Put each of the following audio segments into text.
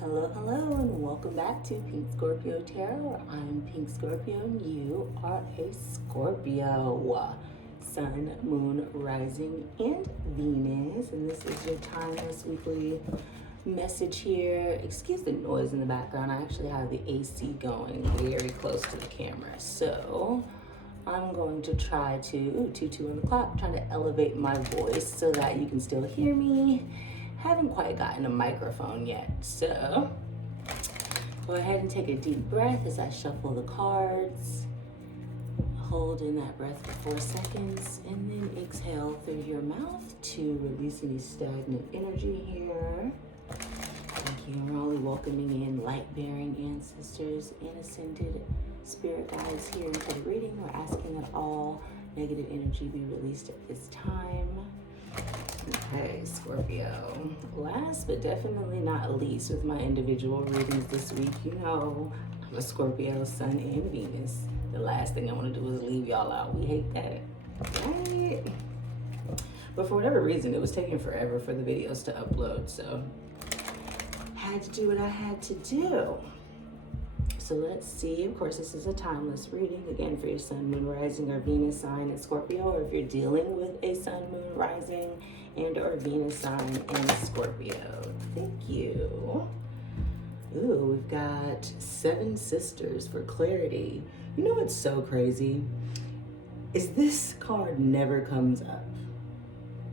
Hello, hello, and welcome back to Pink Scorpio Tarot. I'm Pink Scorpio, and you are a Scorpio. Sun, Moon, Rising, and Venus. And this is your timeless weekly message here. Excuse the noise in the background. I actually have the AC going very close to the camera. So I'm going to try to, 2 on the clock, trying to elevate my voice so that you can still hear me. Haven't quite gotten a microphone yet, so go ahead and take a deep breath as I shuffle the cards. Hold in that breath for 4 seconds and then exhale through your mouth to release any stagnant energy here. Thank you. We're only welcoming in light-bearing ancestors and ascended spirit guides here into the reading. We're asking that all negative energy be released at this time. Okay, Scorpio. Last but definitely not least with my individual readings this week, you know I'm a Scorpio, Sun, and Venus. The last thing I want to do is leave y'all out. We hate that, right? But for whatever reason, it was taking forever for the videos to upload, so had to do what I had to do. So let's see. Of course, this is a timeless reading, again, for your Sun, Moon, Rising, or Venus sign in Scorpio, or if you're dealing with a Sun, Moon, Rising, and or Venus sign in Scorpio. Thank you. Ooh, we've got 7 sisters for clarity. You know what's so crazy? Is this card never comes up,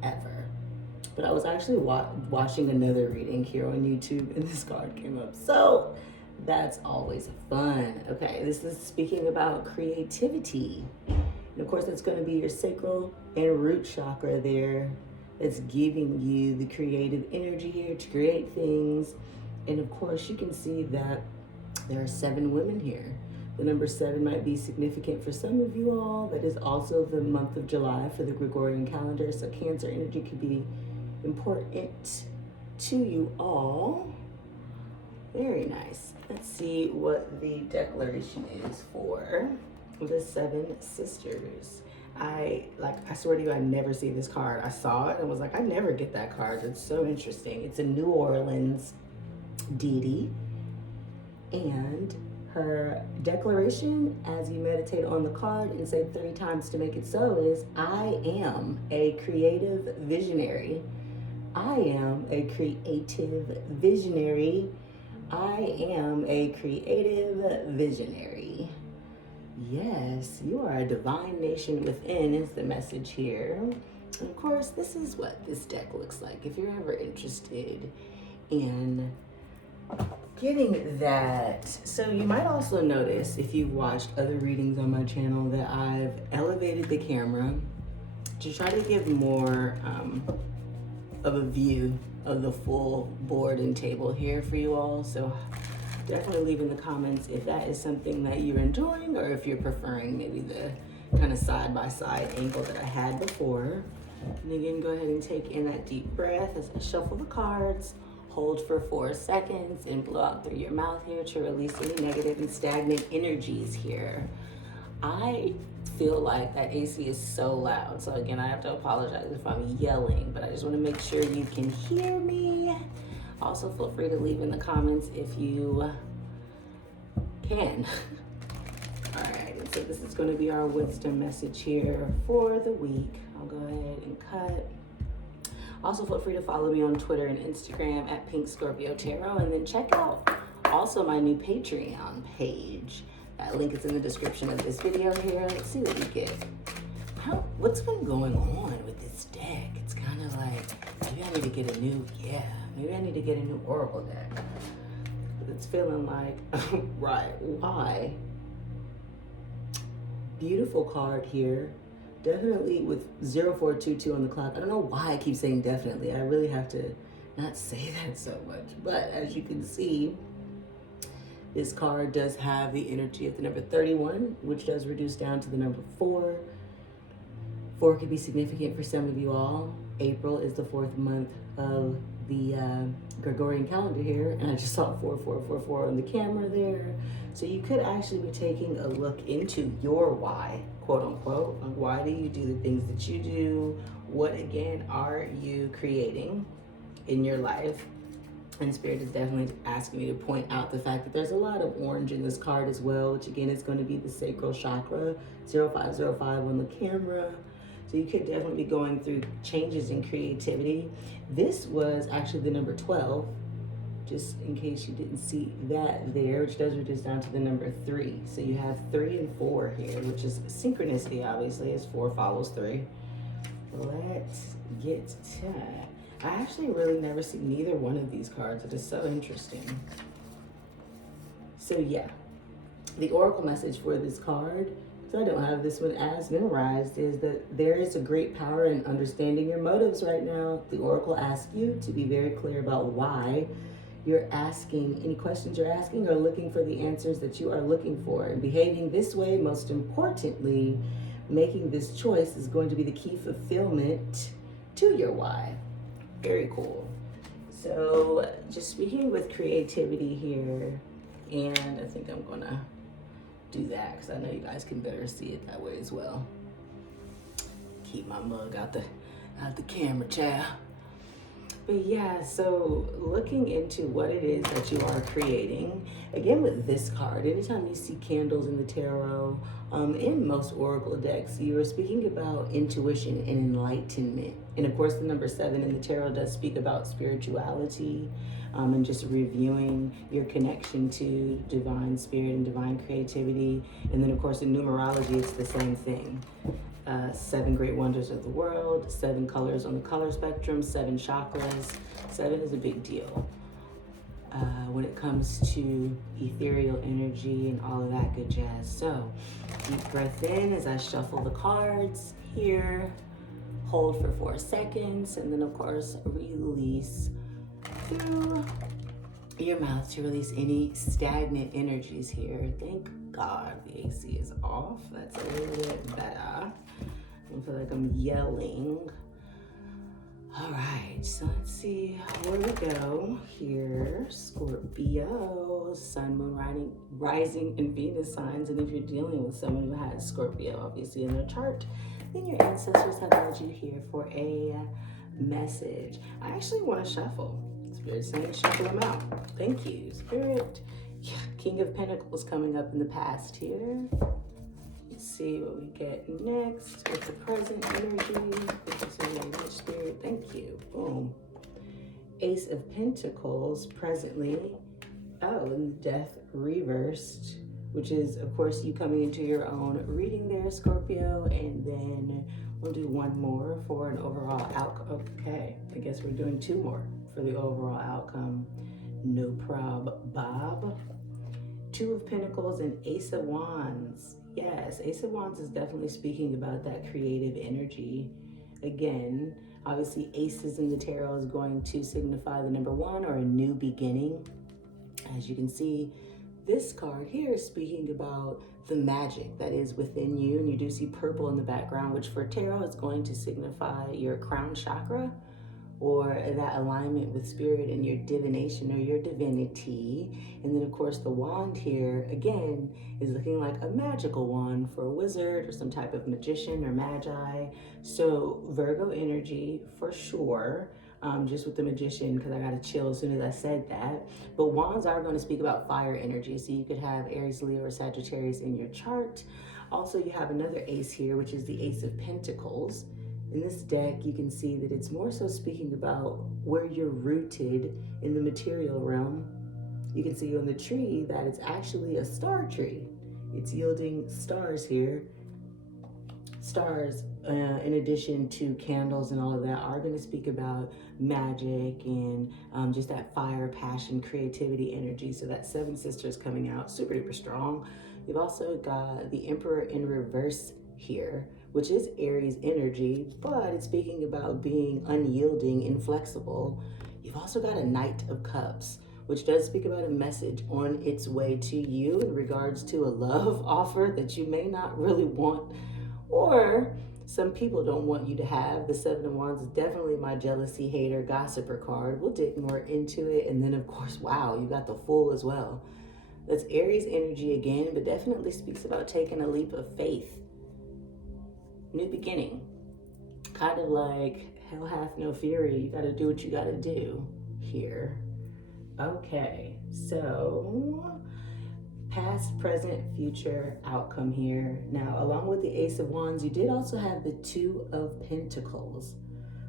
ever. But I was actually watching another reading here on YouTube, and this card came up. So that's always fun. Okay, this is speaking about creativity. And of course, that's going to be your sacral and root chakra there. That's giving you the creative energy here to create things. And of course, you can see that there are 7 women here. The number 7 might be significant for some of you all. That is also the month of July for the Gregorian calendar. So Cancer energy could be important to you all. Very nice. Let's see what the declaration is for the 7 sisters. I swear to you, I never see this card. I saw it and was like, I never get that card. It's so interesting. It's a New Orleans deity. And her declaration, as you meditate on the card and say 3 times to make it so, is I am a creative visionary. I am a creative visionary. I am a creative visionary. Yes, you are a divine nation within is the message here. And of course, this is what this deck looks like. If you're ever interested in getting that. So you might also notice, if you've watched other readings on my channel, that I've elevated the camera to try to give more of a view of the full board and table here for you all. So definitely leave in the comments if that is something that you're enjoying, or if you're preferring maybe the kind of side-by-side angle that I had before. And again, go ahead and take in that deep breath as I shuffle the cards. Hold for 4 seconds and blow out through your mouth here to release any negative and stagnant energies here. I feel like that AC is so loud. So again, I have to apologize if I'm yelling, but I just want to make sure you can hear me. Also, feel free to leave in the comments if you can. All right, so this is going to be our wisdom message here for the week. I'll go ahead and cut. Also, feel free to follow me on Twitter and Instagram at Pink Scorpio Tarot, and then check out also my new Patreon page. That link is in the description of this video here. Let's see what we get. What's been going on with this deck? It's kind of like, maybe I need to get a new, maybe I need to get a new Oracle deck. It's feeling like, right, why? Beautiful card here. Definitely with 0422 on the clock. I don't know why I keep saying definitely. I really have to not say that so much. But as you can see, this card does have the energy of the number 31, which does reduce down to the number 4. 4 could be significant for some of you all. April is the 4th month of the Gregorian calendar here, and I just saw 4444 on the camera there. So you could actually be taking a look into your why, quote unquote. Like, why do you do the things that you do? What again are you creating in your life? And Spirit is definitely asking me to point out the fact that there's a lot of orange in this card as well, which again is going to be the sacral chakra, 0505 on the camera. So you could definitely be going through changes in creativity. This was actually the number 12, just in case you didn't see that there, which does reduce down to the number 3. So you have 3 and 4 here, which is synchronicity, obviously, as 4 follows 3. Let's get to that. I actually really never see neither one of these cards. It is so interesting. So yeah, the oracle message for this card, so I don't have this one as memorized, is that there is a great power in understanding your motives right now. The oracle asks you to be very clear about why you're asking, any questions you're asking, or looking for the answers that you are looking for. And behaving this way, most importantly, making this choice is going to be the key fulfillment to your why. Very cool. So just speaking with creativity here, and I think I'm gonna do that because I know you guys can better see it that way as well. Keep my mug out the camera, child. But yeah, so looking into what it is that you are creating, again with this card, anytime you see candles in the tarot, in most oracle decks, you are speaking about intuition and enlightenment. And of course, the number 7 in the tarot does speak about spirituality, and just reviewing your connection to divine spirit and divine creativity. And then of course, in numerology, it's the same thing. 7 great wonders of the world, 7 colors on the color spectrum, 7 chakras. 7 is a big deal when it comes to ethereal energy and all of that good jazz. So deep breath in as I shuffle the cards here. Hold for 4 seconds, and then of course release through your mouth to release any stagnant energies here. Thank God the AC is off. That's a little bit better. I feel like I'm yelling. All right, so let's see where we go here. Scorpio, Sun, Moon, rising, and Venus signs. And if you're dealing with someone who has Scorpio, obviously, in their chart, then your ancestors have led you here for a message. I actually want to shuffle. Spirit's saying shuffle them out. Thank you, Spirit. Yeah, King of Pentacles coming up in the past here. Let's see what we get next with the present energy. Spirit, thank you. Boom. Ace of Pentacles presently. Oh, and Death reversed, which is, of course, you coming into your own reading there, Scorpio. And then we'll do one more for an overall outcome. Okay, I guess we're doing 2 more for the overall outcome. No prob, Bob. 2 of Pentacles and Ace of Wands. Yes, Ace of Wands is definitely speaking about that creative energy. Again, obviously aces in the tarot is going to signify the number 1 or a new beginning. As you can see, this card here is speaking about the magic that is within you. And you do see purple in the background, which for tarot is going to signify your crown chakra, or that alignment with spirit and your divination or your divinity. And then of course the wand here, again, is looking like a magical wand for a wizard or some type of magician or magi. So Virgo energy for sure, just with the magician, because I got to chill as soon as I said that. But wands are going to speak about fire energy. So you could have Aries, Leo, or Sagittarius in your chart. Also, you have another ace here, which is the Ace of Pentacles. In this deck, you can see that it's more so speaking about where you're rooted in the material realm. You can see on the tree that it's actually a star tree. It's yielding stars here. Stars, in addition to candles and all of that, are going to speak about magic and just that fire, passion, creativity, energy. So that 7 sisters coming out super duper strong. You've also got the Emperor in reverse here, which is Aries energy, but it's speaking about being unyielding, inflexible. You've also got a Knight of Cups, which does speak about a message on its way to you in regards to a love offer that you may not really want, or some people don't want you to have. The 7 of Wands is definitely my jealousy, hater, gossiper card. We'll dig more into it. And then of course, wow, you got the Fool as well. That's Aries energy again, but definitely speaks about taking a leap of faith. New beginning. Kind of like hell hath no fury. You got to do what you got to do here. Okay, so past, present, future outcome here. Now, along with the Ace of Wands, you did also have the Two of Pentacles.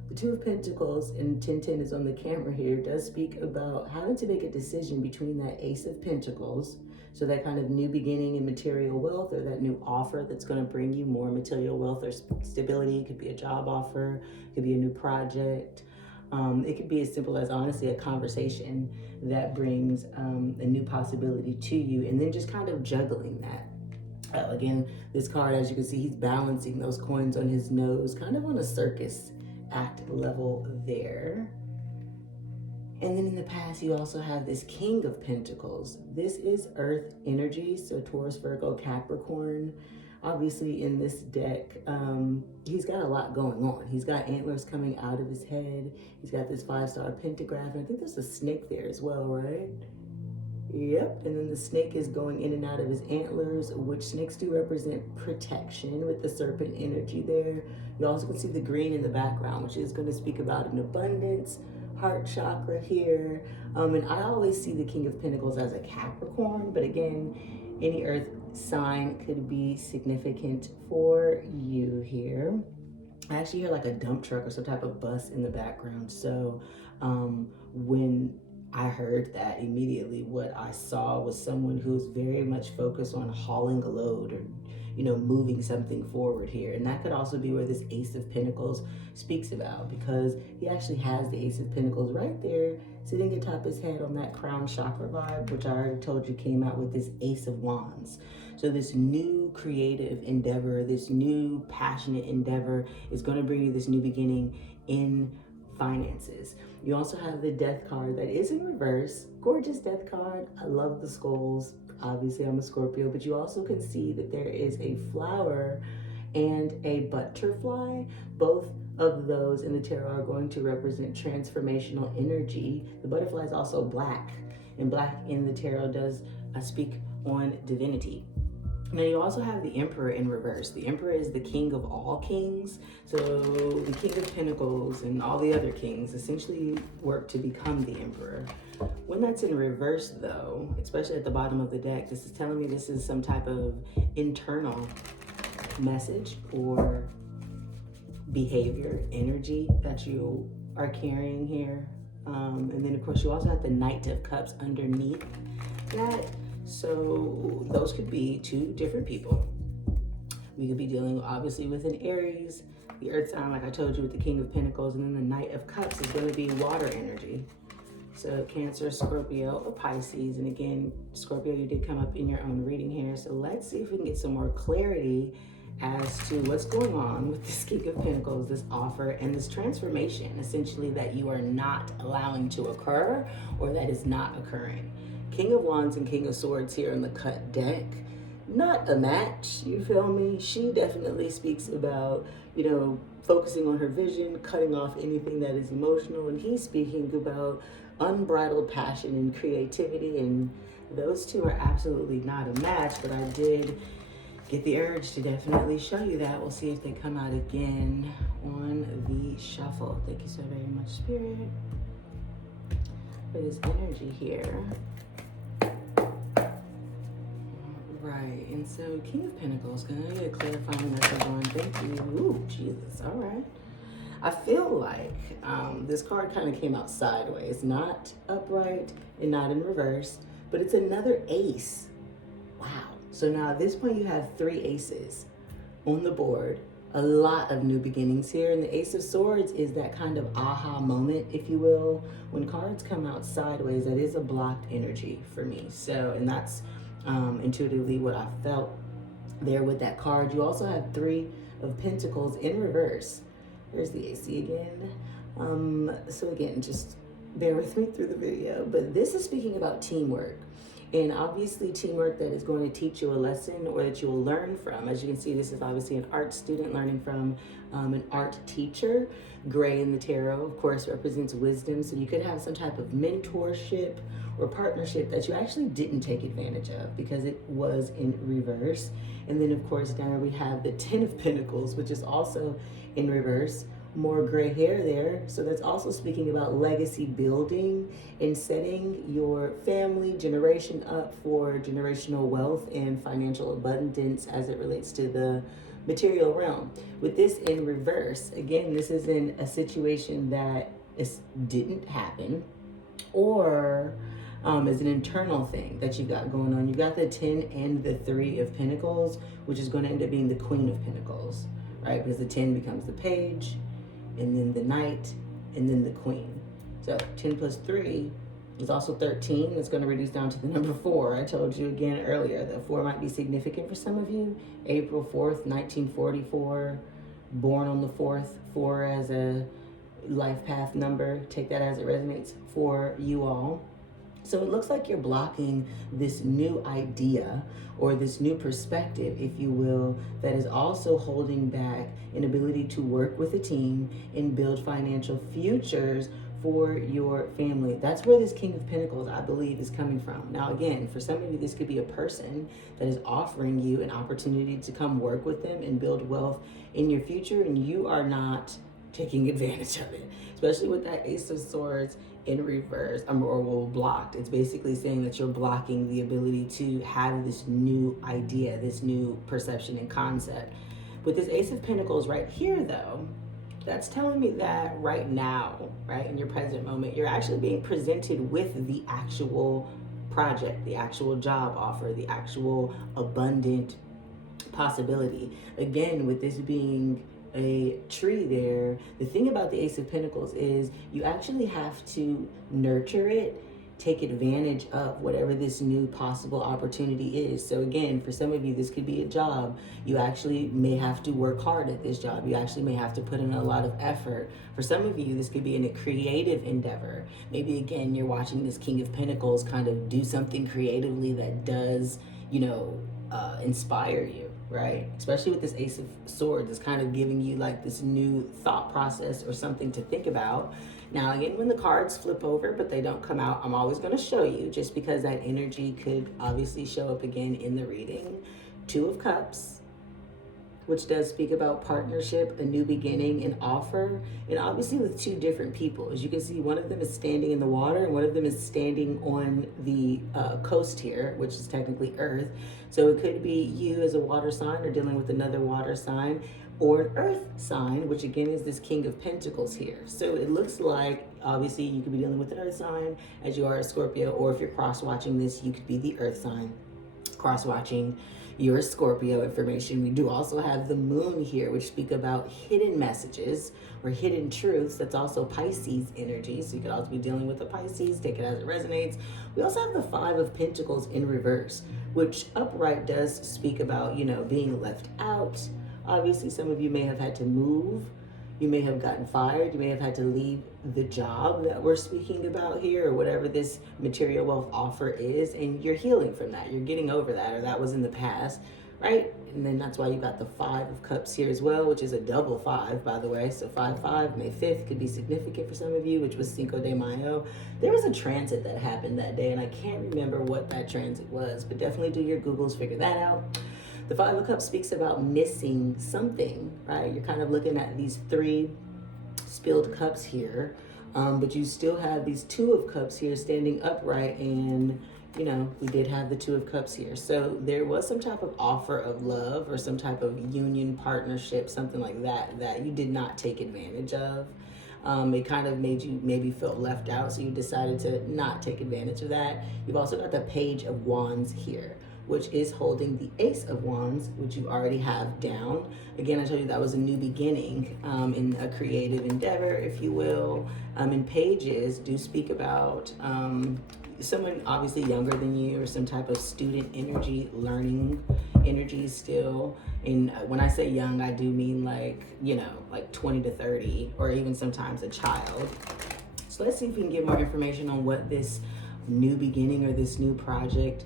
The Two of Pentacles, and 1010 is on the camera here, does speak about having to make a decision between that Ace of Pentacles, so that kind of new beginning in material wealth, or that new offer that's going to bring you more material wealth or stability. It could be a job offer, it could be a new project. It could be as simple as, honestly, a conversation that brings a new possibility to you, and then just kind of juggling that. Again, this card, as you can see, he's balancing those coins on his nose, kind of on a circus act level there. And then in the past, you also have this King of Pentacles. This is Earth energy, so Taurus, Virgo, Capricorn. Obviously, in this deck, he's got a lot going on. He's got antlers coming out of his head. He's got this 5-star pentagram. And I think there's a snake there as well, right? Yep, and then the snake is going in and out of his antlers, which snakes do represent protection with the serpent energy there. You also can see the green in the background, which is going to speak about an abundance, heart chakra here. And I always see the King of Pentacles as a Capricorn, but again, any earth sign could be significant for you here. I actually hear like a dump truck or some type of bus in the background. So when I heard that, immediately what I saw was someone who's very much focused on hauling a load, or moving something forward here. And that could also be where this Ace of Pentacles speaks about, because he actually has the Ace of Pentacles right there sitting atop his head on that crown chakra vibe, which I already told you came out with this Ace of Wands. So this new creative endeavor, this new passionate endeavor is going to bring you this new beginning in finances. You also have the Death card that is in reverse. Gorgeous Death card. I love the skulls. Obviously, I'm a Scorpio, but you also can see that there is a flower and a butterfly. Both of those in the tarot are going to represent transformational energy. The butterfly is also black, and black in the tarot does speak on divinity. Now you also have the Emperor in reverse. The Emperor is the king of all kings. So the King of Pentacles and all the other kings essentially work to become the Emperor. When that's in reverse though, especially at the bottom of the deck, this is telling me this is some type of internal message or behavior, energy that you are carrying here. And then of course you also have the Knight of Cups underneath that. So those could be two different people. We could be dealing obviously with an Aries, the earth sign, like I told you, with the King of Pentacles, and then the Knight of Cups is going to be water energy. So Cancer, Scorpio, or Pisces. And again, Scorpio, you did come up in your own reading here. So let's see if we can get some more clarity as to what's going on with this King of Pentacles, this offer, and this transformation, essentially, that you are not allowing to occur, or that is not occurring. King of Wands and King of Swords here in the cut deck. Not a match, you feel me? She definitely speaks about, focusing on her vision, cutting off anything that is emotional, and he's speaking about unbridled passion and creativity, and those two are absolutely not a match, but I did get the urge to definitely show you that. We'll see if they come out again on the shuffle. Thank you so very much, Spirit, for this energy here. Right, and so King of Pentacles, can I get a clarifying message on? Thank you. Ooh, Jesus, all right. I feel like this card kind of came out sideways, not upright and not in reverse, but it's another ace. Wow. So now at this point you have 3 aces on the board, a lot of new beginnings here. And the Ace of Swords is that kind of aha moment, if you will. When cards come out sideways, that is a blocked energy for me. So, and that's intuitively what I felt there with that card. You also have 3 of Pentacles in reverse. There's the AC again. So again, just bear with me through the video, but this is speaking about teamwork. And obviously teamwork that is going to teach you a lesson, or that you will learn from. As you can see, this is obviously an art student learning from an art teacher. Gray in the tarot, of course, represents wisdom. So you could have some type of mentorship or partnership that you actually didn't take advantage of because it was in reverse. And then of course, now we have the 10 of Pentacles, which is also in reverse. more gray hair there. So that's also speaking about legacy building and setting your family generation up for generational wealth and financial abundance as it relates to the material realm. With this in reverse, again, this is in a situation that didn't happen, or is an internal thing that you got going on. You got the 10 and the 3 of Pentacles, which is going to end up being the Queen of Pentacles, right? Because the 10 becomes the Page, and then the Knight, and then the Queen. So 10 plus 3 is also 13. It's going to reduce down to the number 4. I told you again earlier that 4 might be significant for some of you. April 4th, 1944, born on the 4th, 4 as a life path number. Take that as it resonates for you all. So it looks like you're blocking this new idea or this new perspective, if you will, that is also holding back an ability to work with a team and build financial futures for your family. That's where this King of Pentacles, I believe, is coming from. Now, again, for some of you, this could be a person that is offering you an opportunity to come work with them and build wealth in your future, and you are not taking advantage of it, especially with that Ace of Swords in reverse, or blocked. It's basically saying that you're blocking the ability to have this new idea, this new perception and concept. With this Ace of Pentacles right here, though, that's telling me that right now, right, in your present moment, you're actually being presented with the actual project, the actual job offer, the actual abundant possibility. Again, with this being a tree there, the thing about the Ace of Pentacles is you actually have to nurture it, take advantage of whatever this new possible opportunity is. So again, for some of you, this could be a job. You actually may have to work hard at this job. You actually may have to put in a lot of effort. For some of you, this could be in a creative endeavor. Maybe again, you're watching this King of Pentacles kind of do something creatively that does, inspire you, right? Especially with this Ace of Swords, it's kind of giving you like this new thought process or something to think about. Now, again, when the cards flip over, but they don't come out, I'm always going to show you, just because that energy could obviously show up again in the reading. 2 of Cups, which does speak about partnership, a new beginning, an offer, and obviously with 2 different people. As you can see, one of them is standing in the water, and one of them is standing on the coast here, which is technically Earth. So it could be you as a water sign or dealing with another water sign, or an earth sign, which again is this King of Pentacles here. So it looks like, obviously, you could be dealing with an earth sign as you are a Scorpio, or if you're cross-watching this, you could be the earth sign. Cross-watching your Scorpio information. We do also have the moon here, which speak about hidden messages or hidden truths. That's also Pisces energy. So you could also be dealing with the Pisces, take it as it resonates. We also have the 5 of Pentacles in reverse, which upright does speak about, being left out. Obviously, some of you may have had to move. You may have gotten fired. You may have had to leave the job that we're speaking about here, or whatever this material wealth offer is, and you're healing from that. You're getting over that, or that was in the past, right? And then that's why you got the 5 of Cups here as well, which is a double 5, by the way. So 5-5, May 5th could be significant for some of you, which was Cinco de Mayo. There was a transit that happened that day, and I can't remember what that transit was, but definitely do your Googles, figure that out. The 5 of Cups speaks about missing something, right? You're kind of looking at these 3 spilled cups here, but you still have these 2 of Cups here standing upright, and, we did have the 2 of Cups here. So there was some type of offer of love or some type of union, partnership, something like that, that you did not take advantage of. It kind of made you maybe feel left out, so you decided to not take advantage of that. You've also got the Page of Wands here, which is holding the Ace of Wands, which you already have down. Again, I told you that was a new beginning in a creative endeavor, if you will. And pages do speak about someone obviously younger than you, or some type of student energy, learning energy still. And when I say young, I do mean like 20 to 30, or even sometimes a child. So let's see if we can get more information on what this new beginning or this new project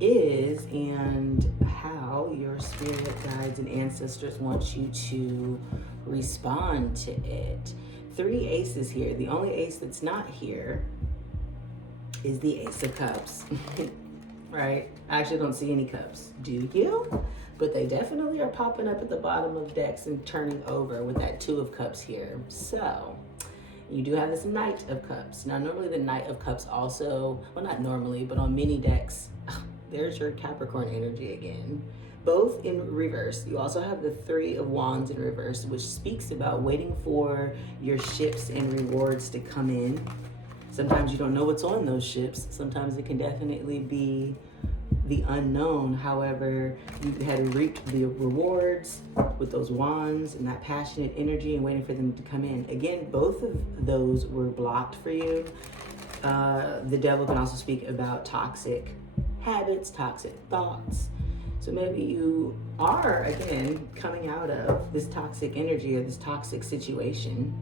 is, and how your spirit guides and ancestors want you to respond to it. 3 aces here. The only ace that's not here is the Ace of Cups. right? I actually don't see any cups. Do you? But they definitely are popping up at the bottom of decks and turning over with that 2 of Cups here. So you do have this Knight of Cups. Now, normally the Knight of Cups also, well, not normally, but on many decks, there's your Capricorn energy again. Both in reverse. You also have the 3 of Wands in reverse, which speaks about waiting for your ships and rewards to come in. Sometimes you don't know what's on those ships. Sometimes it can definitely be the unknown. However, you had reaped the rewards with those wands and that passionate energy and waiting for them to come in. Again, both of those were blocked for you. The devil can also speak about toxic habits, toxic thoughts. So maybe you are, again, coming out of this toxic energy or this toxic situation.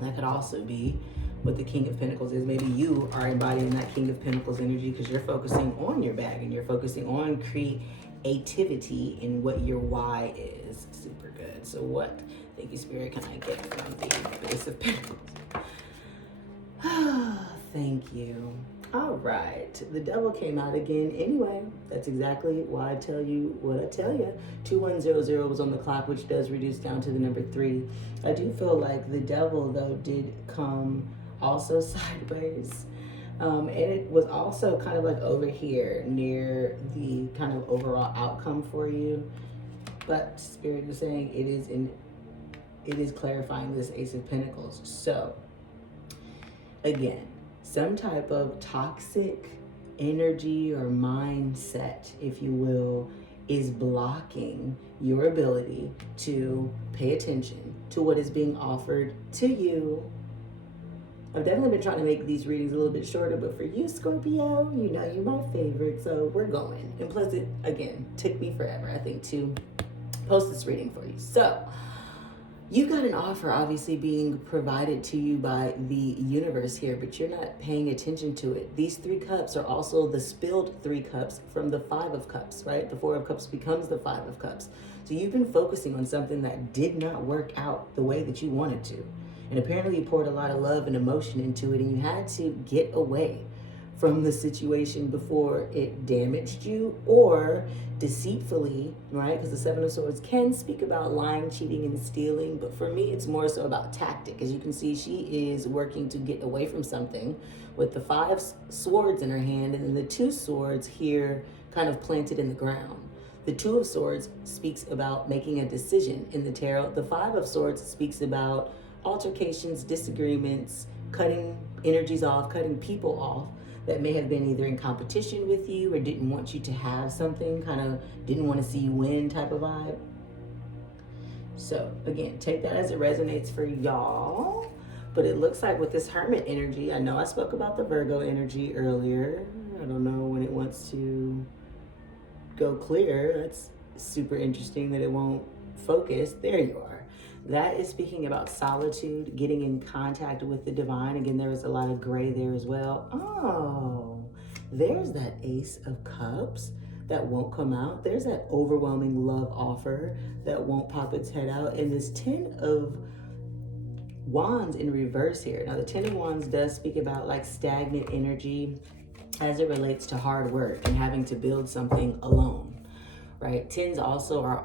That could also be what the King of Pentacles is. Maybe you are embodying that King of Pentacles energy because you're focusing on your bag and you're focusing on creativity in what your why is. Super good. So what, thank you, Spirit, can I get from the Ace of Pentacles? Thank you. All right, the devil came out again. Anyway, that's exactly why I tell you what I tell you. 2100 was on the clock, which does reduce down to the number 3. I do feel like the devil, though, did come also sideways. And it was also kind of like over here near the kind of overall outcome for you. But Spirit is saying it is clarifying this Ace of Pentacles. So, again, some type of toxic energy or mindset, if you will, is blocking your ability to pay attention to what is being offered to you. I've definitely been trying to make these readings a little bit shorter, but for you, Scorpio, you know you're my favorite, so we're going. And plus, it, again, took me forever, I think, to post this reading for you. So, you've got an offer obviously being provided to you by the universe here, but you're not paying attention to it. These 3 cups are also the spilled 3 cups from the 5 of Cups, right? The 4 of Cups becomes the 5 of Cups. So you've been focusing on something that did not work out the way that you wanted to. And apparently you poured a lot of love and emotion into it, and you had to get away from the situation before it damaged you or deceitfully, right? Because the 7 of Swords can speak about lying, cheating, and stealing. But for me, it's more so about tactic. As you can see, she is working to get away from something with the 5 swords in her hand and then the 2 swords here kind of planted in the ground. The 2 of Swords speaks about making a decision in the tarot. The 5 of Swords speaks about altercations, disagreements, cutting energies off, cutting people off that may have been either in competition with you or didn't want you to have something, kind of didn't want to see you win type of vibe. So again, take that as it resonates for y'all. But it looks like with this Hermit energy, I know I spoke about the Virgo energy earlier. I don't know when it wants to go clear. That's super interesting that it won't focus. There you are. That is speaking about solitude, getting in contact with the divine. Again, there was a lot of gray there as well. Oh, there's that Ace of Cups that won't come out. There's that overwhelming love offer that won't pop its head out. And this 10 of Wands in reverse here. Now, the 10 of Wands does speak about like stagnant energy as it relates to hard work and having to build something alone, right? 10s also are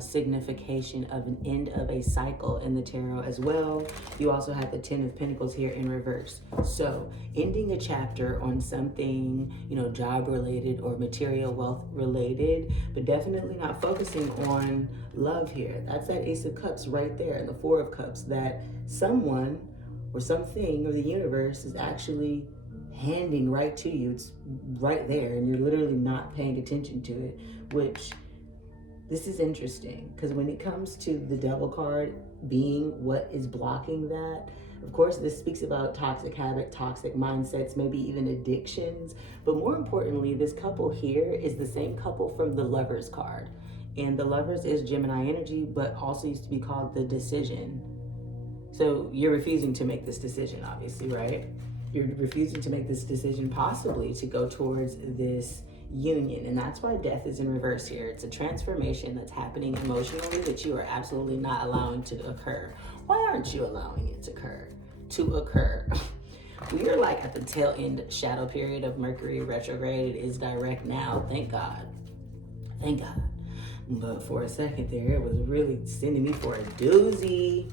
signification of an end of a cycle in the tarot as well. You also have the 10 of Pentacles here in reverse. So ending a chapter on something, you know, job related or material wealth related, but definitely not focusing on love here. That's that Ace of Cups right there, and the 4 of Cups that someone or something or the universe is actually handing right to you. It's right there and you're literally not paying attention to it, which this is interesting because when it comes to the Devil card being what is blocking that, of course, this speaks about toxic habit, toxic mindsets, maybe even addictions. But more importantly, this couple here is the same couple from the Lovers card. And the Lovers is Gemini energy, but also used to be called the Decision. So you're refusing to make this decision, obviously, right? You're refusing to make this decision possibly to go towards this union, and that's why Death is in reverse here. It's a transformation that's happening emotionally that you are absolutely not allowing to occur. Why aren't you allowing it to occur? We are like at the tail end shadow period of Mercury retrograde. It is direct now, thank God. Thank God. But for a second there, it was really sending me for a doozy.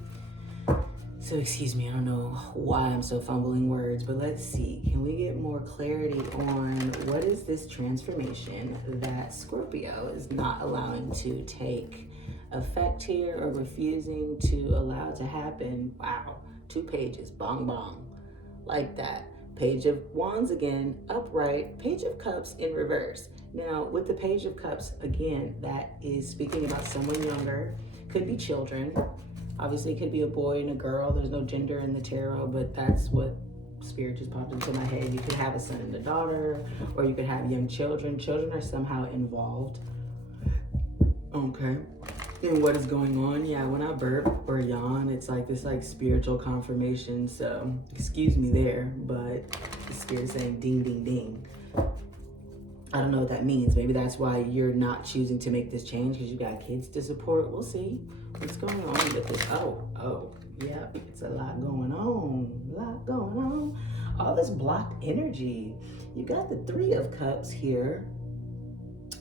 So excuse me, I don't know why I'm so fumbling words, but let's see. Can we get more clarity on what is this transformation that Scorpio is not allowing to take effect here or refusing to allow to happen? Wow, 2 pages, bong bong, like that. Page of Wands again, upright, Page of Cups in reverse. Now, with the Page of Cups, again, that is speaking about someone younger, could be children. Obviously, it could be a boy and a girl. There's no gender in the tarot, but that's what spirit just popped into my head. You could have a son and a daughter, or you could have young children. Children are somehow involved. Okay. And what is going on? Yeah, when I burp or yawn, it's like this like spiritual confirmation. So excuse me there, but the spirit saying ding, ding, ding. I don't know what that means. Maybe that's why you're not choosing to make this change because you got kids to support. We'll see what's going on with this. Oh, yeah, it's a lot going on, All this blocked energy. You got the 3 of Cups here.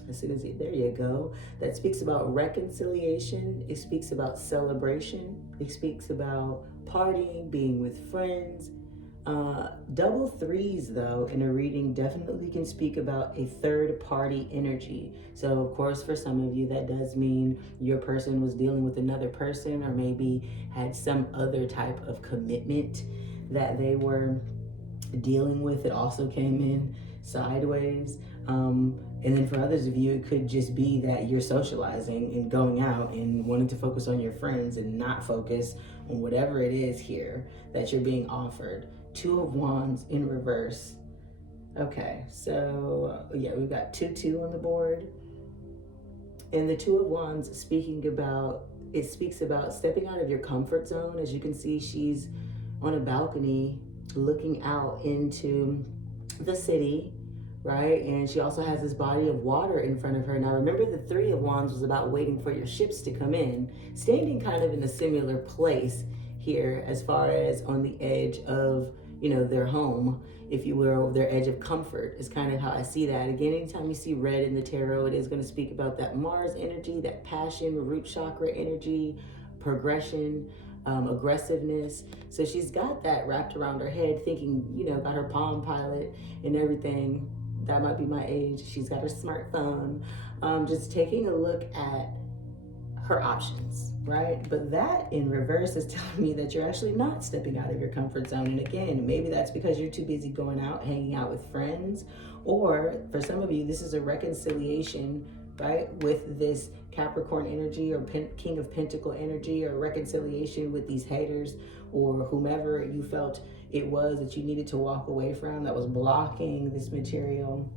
As soon as there you go. That speaks about reconciliation. It speaks about celebration. It speaks about partying, being with friends. Double 3s though in a reading definitely can speak about a third party energy. So of course for some of you that does mean your person was dealing with another person or maybe had some other type of commitment that they were dealing with. It also came in sideways. And then for others of you, it could just be that you're socializing and going out and wanting to focus on your friends and not focus on whatever it is here that you're being offered. 2 of Wands in reverse. Okay, so yeah, we've got 2-2 on the board. And the 2 of Wands speaks about stepping out of your comfort zone. As you can see, she's on a balcony looking out into the city, right? And she also has this body of water in front of her. Now remember, the 3 of Wands was about waiting for your ships to come in, standing kind of in a similar place here as far as on the edge of, their home, if you will, their edge of comfort is kind of how I see that. Again, anytime you see red in the tarot, it is going to speak about that Mars energy, that passion, root chakra energy, progression, aggressiveness. So she's got that wrapped around her head, thinking, about her Palm Pilot and everything. That might be my age. She's got her smartphone, just taking a look at her options, right? But that in reverse is telling me that you're actually not stepping out of your comfort zone. And again, maybe that's because you're too busy going out, hanging out with friends, or for some of you, this is a reconciliation, right? With this Capricorn energy or King of Pentacle energy, or reconciliation with these haters or whomever you felt it was that you needed to walk away from that was blocking this material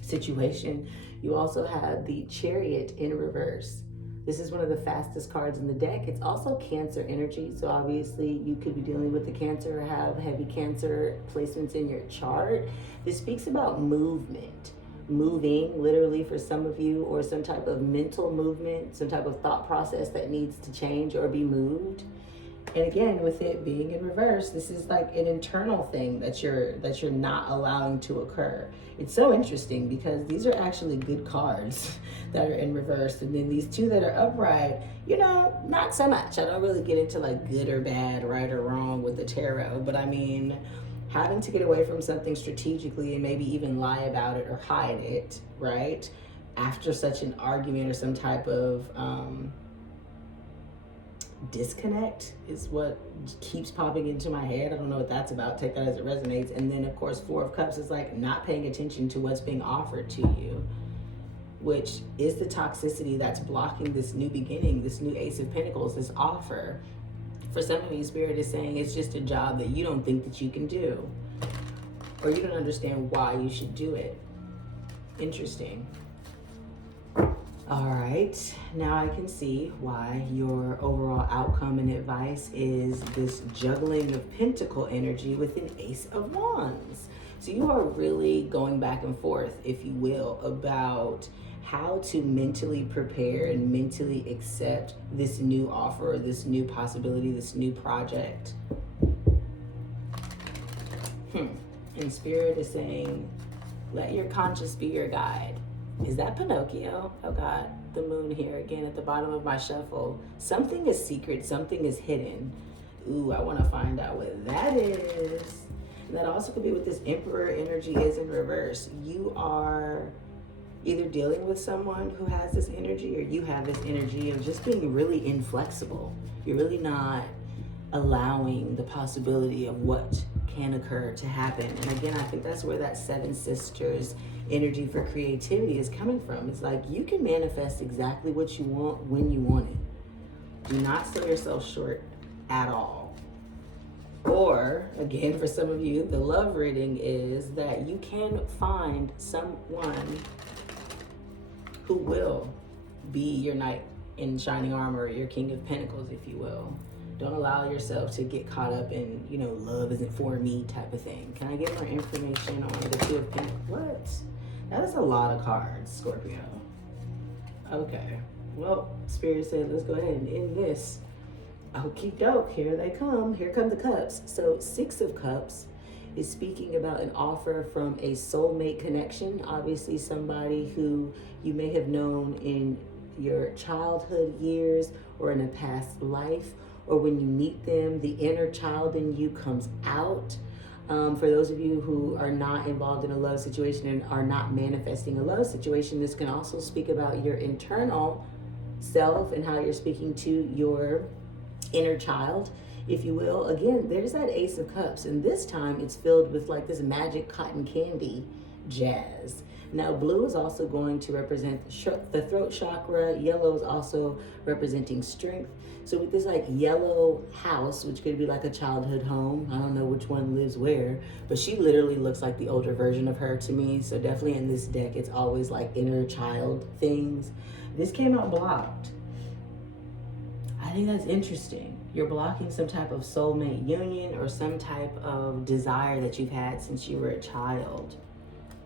situation. You also have the Chariot in reverse. This is one of the fastest cards in the deck. It's also Cancer energy. So obviously you could be dealing with the Cancer or have heavy Cancer placements in your chart. This speaks about movement, moving literally for some of you, or some type of mental movement, some type of thought process that needs to change or be moved. And again, with it being in reverse, this is like an internal thing that you're not allowing to occur. It's so interesting because these are actually good cards that are in reverse. And then these 2 that are upright, not so much. I don't really get into like good or bad, right or wrong with the tarot. But I mean, having to get away from something strategically and maybe even lie about it or hide it, right? After such an argument or some type of disconnect is what keeps popping into my head. I don't know what that's about. Take that as it resonates. And then of course 4 of Cups is like not paying attention to what's being offered to you, which is the toxicity that's blocking this new beginning, this new Ace of Pentacles, this offer. For some of you, Spirit is saying it's just a job that you don't think that you can do, or you don't understand why you should do it. Interesting. All right, now I can see why your overall outcome and advice is this juggling of Pentacle energy with an Ace of Wands. So you are really going back and forth, if you will, about how to mentally prepare and mentally accept this new offer, this new possibility, this new project. And Spirit is saying, let your conscience be your guide. Is that Pinocchio? Oh God, the moon here again at the bottom of my shuffle. Something is secret, something is hidden. Ooh, I want to find out what that is. And that also could be what this Emperor energy is in reverse. You are either dealing with someone who has this energy, or you have this energy of just being really inflexible. You're really not allowing the possibility of what can occur to happen. And again, I think that's where that Seven Sisters energy for creativity is coming from. It's like you can manifest exactly what you want when you want it. Do not sell yourself short at all. Or, again, for some of you, the love reading is that you can find someone who will be your knight in shining armor, your king of pentacles, if you will. Don't allow yourself to get caught up in, love isn't for me type of thing. Can I get more information on the Two of Pentacles? What? That is a lot of cards, Scorpio. Okay. Well, Spirit said, let's go ahead and end this. Okie doke, here they come. Here come the cups. So 6 of Cups is speaking about an offer from a soulmate connection. Obviously somebody who you may have known in your childhood years or in a past life, or when you meet them, the inner child in you comes out. For those of you who are not involved in a love situation and are not manifesting a love situation, this can also speak about your internal self and how you're speaking to your inner child, if you will. Again, there's that Ace of Cups, and this time it's filled with like this magic cotton candy jazz. Now, blue is also going to represent the throat chakra. Yellow is also representing strength. So with this like yellow house, which could be like a childhood home, I don't know which one lives where, but she literally looks like the older version of her to me. So definitely in this deck, it's always like inner child things. This came out blocked. I think that's interesting. You're blocking some type of soulmate union or some type of desire that you've had since you were a child.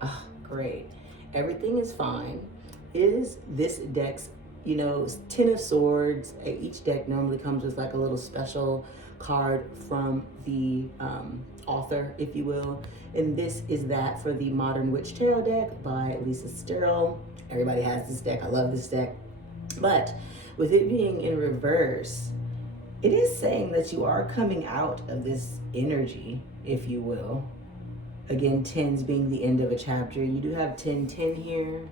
Oh, great. Everything is fine. Is this deck's, 10 of Swords. Each deck normally comes with like a little special card from the author, if you will. And this is that for the Modern Witch Tarot deck by Lisa Sterle. Everybody has this deck. I love this deck. But with it being in reverse, it is saying that you are coming out of this energy, if you will. Again, 10s being the end of a chapter. You do have 10-10 here.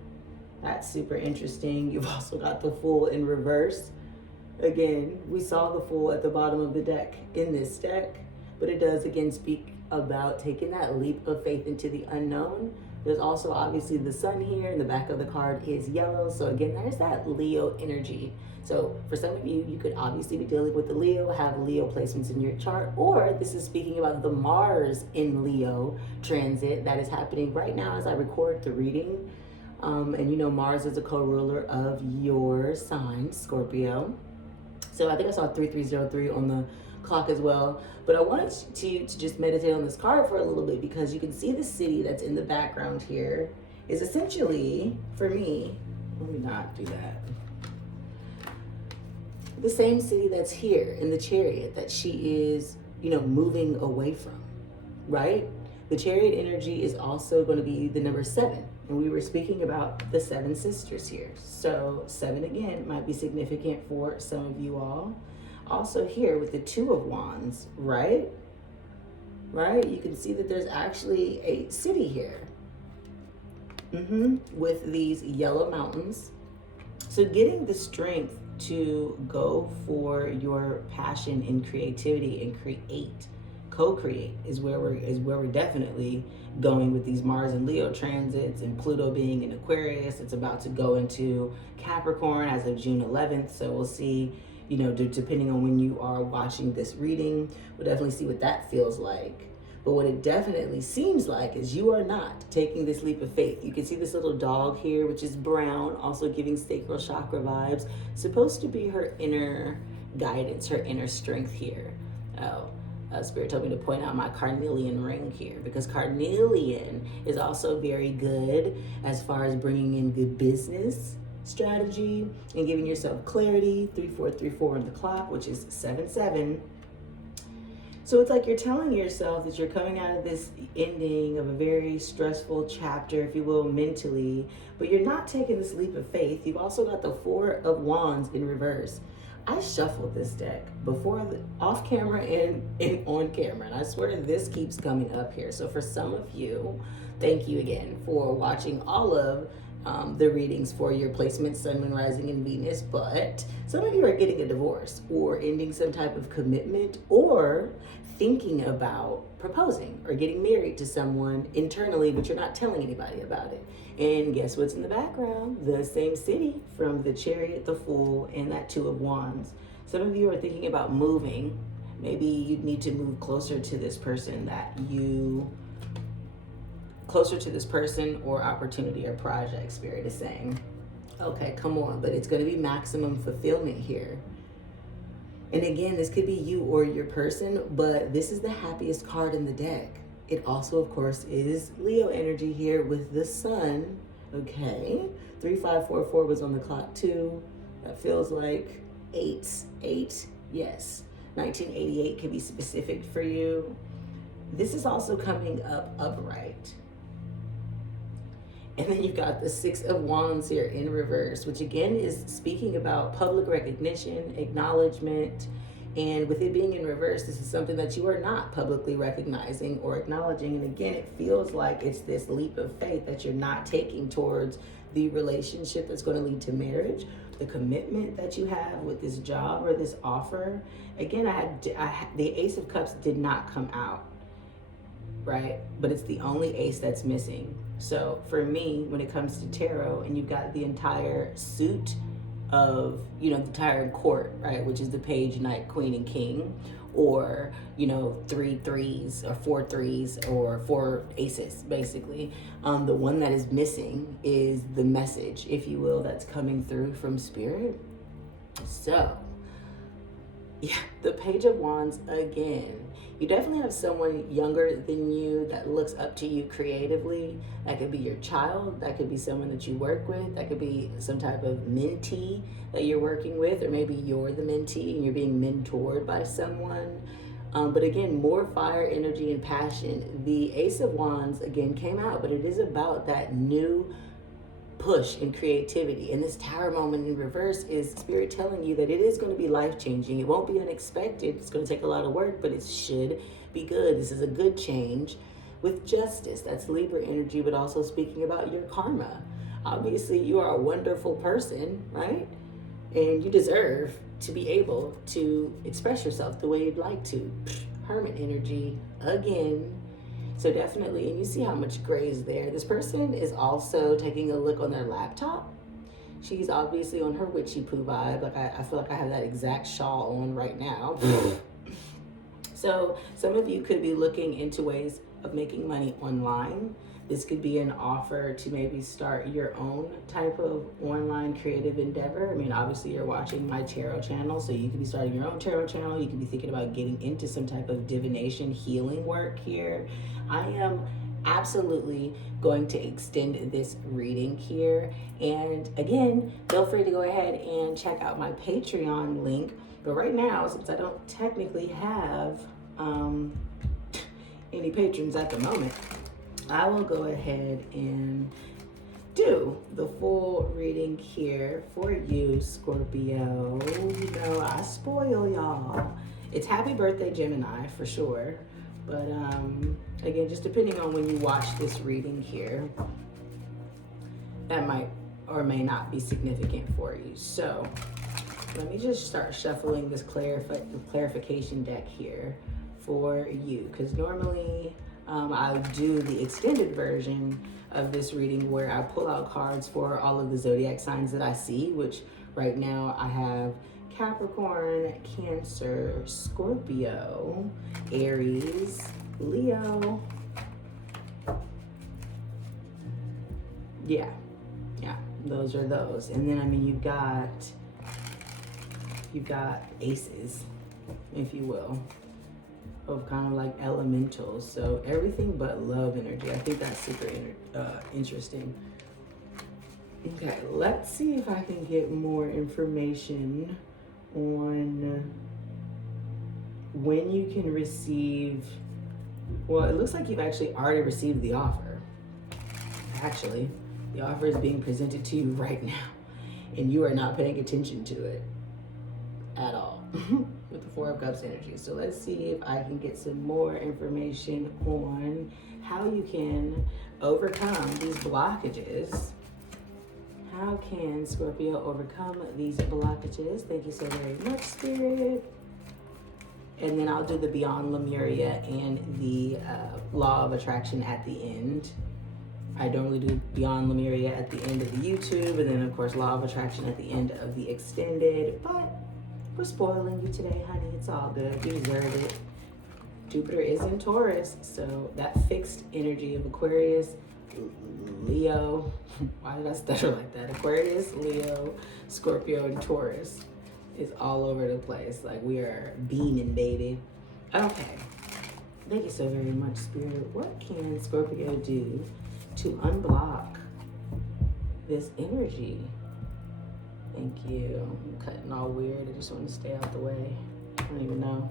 That's super interesting. You've also got the Fool in reverse. Again, we saw the Fool at the bottom of the deck in this deck, but it does again speak about taking that leap of faith into the unknown. There's also obviously the Sun here, and the back of the card is yellow. So again, there's that Leo energy. So for some of you, you could obviously be dealing with the Leo, have Leo placements in your chart, or this is speaking about the Mars in Leo transit that is happening right now as I record the reading. And Mars is a co-ruler of your sign, Scorpio. So I think I saw 3303 on the clock as well. But I wanted to just meditate on this card for a little bit, because you can see the city that's in the background here is essentially, for me, let me not do that. The same city that's here in the Chariot that she is, moving away from, right? The Chariot energy is also going to be the number 7. And we were speaking about the 7 sisters here. So 7 again might be significant for some of you all. Also here with the 2 of Wands, right? Right? You can see that there's actually a city here. With these yellow mountains. So getting the strength to go for your passion in creativity and create, co-create is where we're definitely going with these Mars and Leo transits, and Pluto being in Aquarius. It's about to go into Capricorn as of June 11th. So we'll see, depending on when you are watching this reading, we'll definitely see what that feels like. But what it definitely seems like is you are not taking this leap of faith. You can see this little dog here, which is brown, also giving sacral chakra vibes, supposed to be her inner guidance, her inner strength here. Spirit told me to point out my carnelian ring here, because carnelian is also very good as far as bringing in good business strategy and giving yourself clarity. 3434 on the clock, which is 77. So it's like you're telling yourself that you're coming out of this ending of a very stressful chapter, if you will, mentally, but you're not taking this leap of faith. You've also got the Four of Wands in reverse. I shuffled this deck before, off camera and on camera, and I swear this keeps coming up here. So for some of you, thank you again for watching all of the readings for your placement, Sun, Moon, Rising, and Venus. But some of you are getting a divorce or ending some type of commitment or thinking about proposing or getting married to someone internally, but you're not telling anybody about it. And guess what's in the background? The same city from the Chariot, the Fool, and that Two of Wands. Some of you are thinking about moving. Maybe you need to move closer to this person or opportunity or project, Spirit is saying. Okay, come on, but it's going to be maximum fulfillment here. And again, this could be you or your person, but this is the happiest card in the deck. It also, of course, is Leo energy here with the Sun. Okay, 3544 was on the clock too. That feels like 8, yes. 1988 could be specific for you. This is also coming up upright. And then you've got the Six of Wands here in reverse, which again is speaking about public recognition, acknowledgement. And with it being in reverse, this is something that you are not publicly recognizing or acknowledging. And again, it feels like it's this leap of faith that you're not taking towards the relationship that's going to lead to marriage, the commitment that you have with this job or this offer. Again, the Ace of Cups did not come out, right? But it's the only ace that's missing. So for me, when it comes to tarot, and you've got the entire suit of, the entire court, right, which is the Page, Knight, Queen, and King, or 3 threes or 4 threes or 4 aces, basically. The one that is missing is the message, if you will, that's coming through from Spirit. So yeah, the Page of Wands again. You definitely have someone younger than you that looks up to you creatively. That could be your child. That could be someone that you work with. That could be some type of mentee that you're working with, or maybe you're the mentee and you're being mentored by someone. But again, more fire, energy, and passion. The Ace of Wands again came out, but it is about that new push and creativity. And this Tower moment in reverse is Spirit telling you that it is going to be life-changing. It won't be unexpected. It's going to take a lot of work, but it should be good. This is a good change with justice. That's Libra energy, but also speaking about your karma. Obviously, you are a wonderful person, right? And you deserve to be able to express yourself the way you'd like to. Hermit energy again. So definitely, and you see how much gray is there. This person is also taking a look on their laptop. She's obviously on her witchy poo vibe. Like I feel like I have that exact shawl on right now. So some of you could be looking into ways of making money online. This could be an offer to maybe start your own type of online creative endeavor. I mean, obviously you're watching my tarot channel, so you could be starting your own tarot channel. You could be thinking about getting into some type of divination healing work here. I am absolutely going to extend this reading here. And again, feel free to go ahead and check out my Patreon link. But right now, since I don't technically have any patrons at the moment, I will go ahead and do the full reading here for you, Scorpio. I spoil y'all. It's happy birthday, Gemini, for sure. But again, just depending on when you watch this reading here, that might or may not be significant for you. So let me just start shuffling this clarification deck here for you, because normally I do the extended version of this reading where I pull out cards for all of the zodiac signs that I see, which right now I have Capricorn, Cancer, Scorpio, Aries, Leo. Yeah, those are those. And then, I mean, you've got aces, if you will, of kind of like elementals. So everything but love energy. I think that's super interesting. Okay, let's see if I can get more information on when you can receive, well, it looks like you've actually already received the offer. Actually, the offer is being presented to you right now, and you are not paying attention to it at all with the Four of Cups energy. So let's see if I can get some more information on how you can overcome these blockages. How can Scorpio overcome these blockages? Thank you so very much, Spirit. And then I'll do the Beyond Lemuria and the Law of Attraction at the end. I normally do Beyond Lemuria at the end of the YouTube, and then of course Law of Attraction at the end of the extended. But we're spoiling you today, honey. It's all good. You deserve it. Jupiter is in Taurus, so that fixed energy of Aquarius, Leo. Why did I stutter like that? Aquarius, Leo, Scorpio, and Taurus is all over the place. Like, we are beaming, baby. Okay. Thank you so very much, Spirit. What can Scorpio do to unblock this energy? Thank you. I'm cutting all weird. I just want to stay out the way. I don't even know.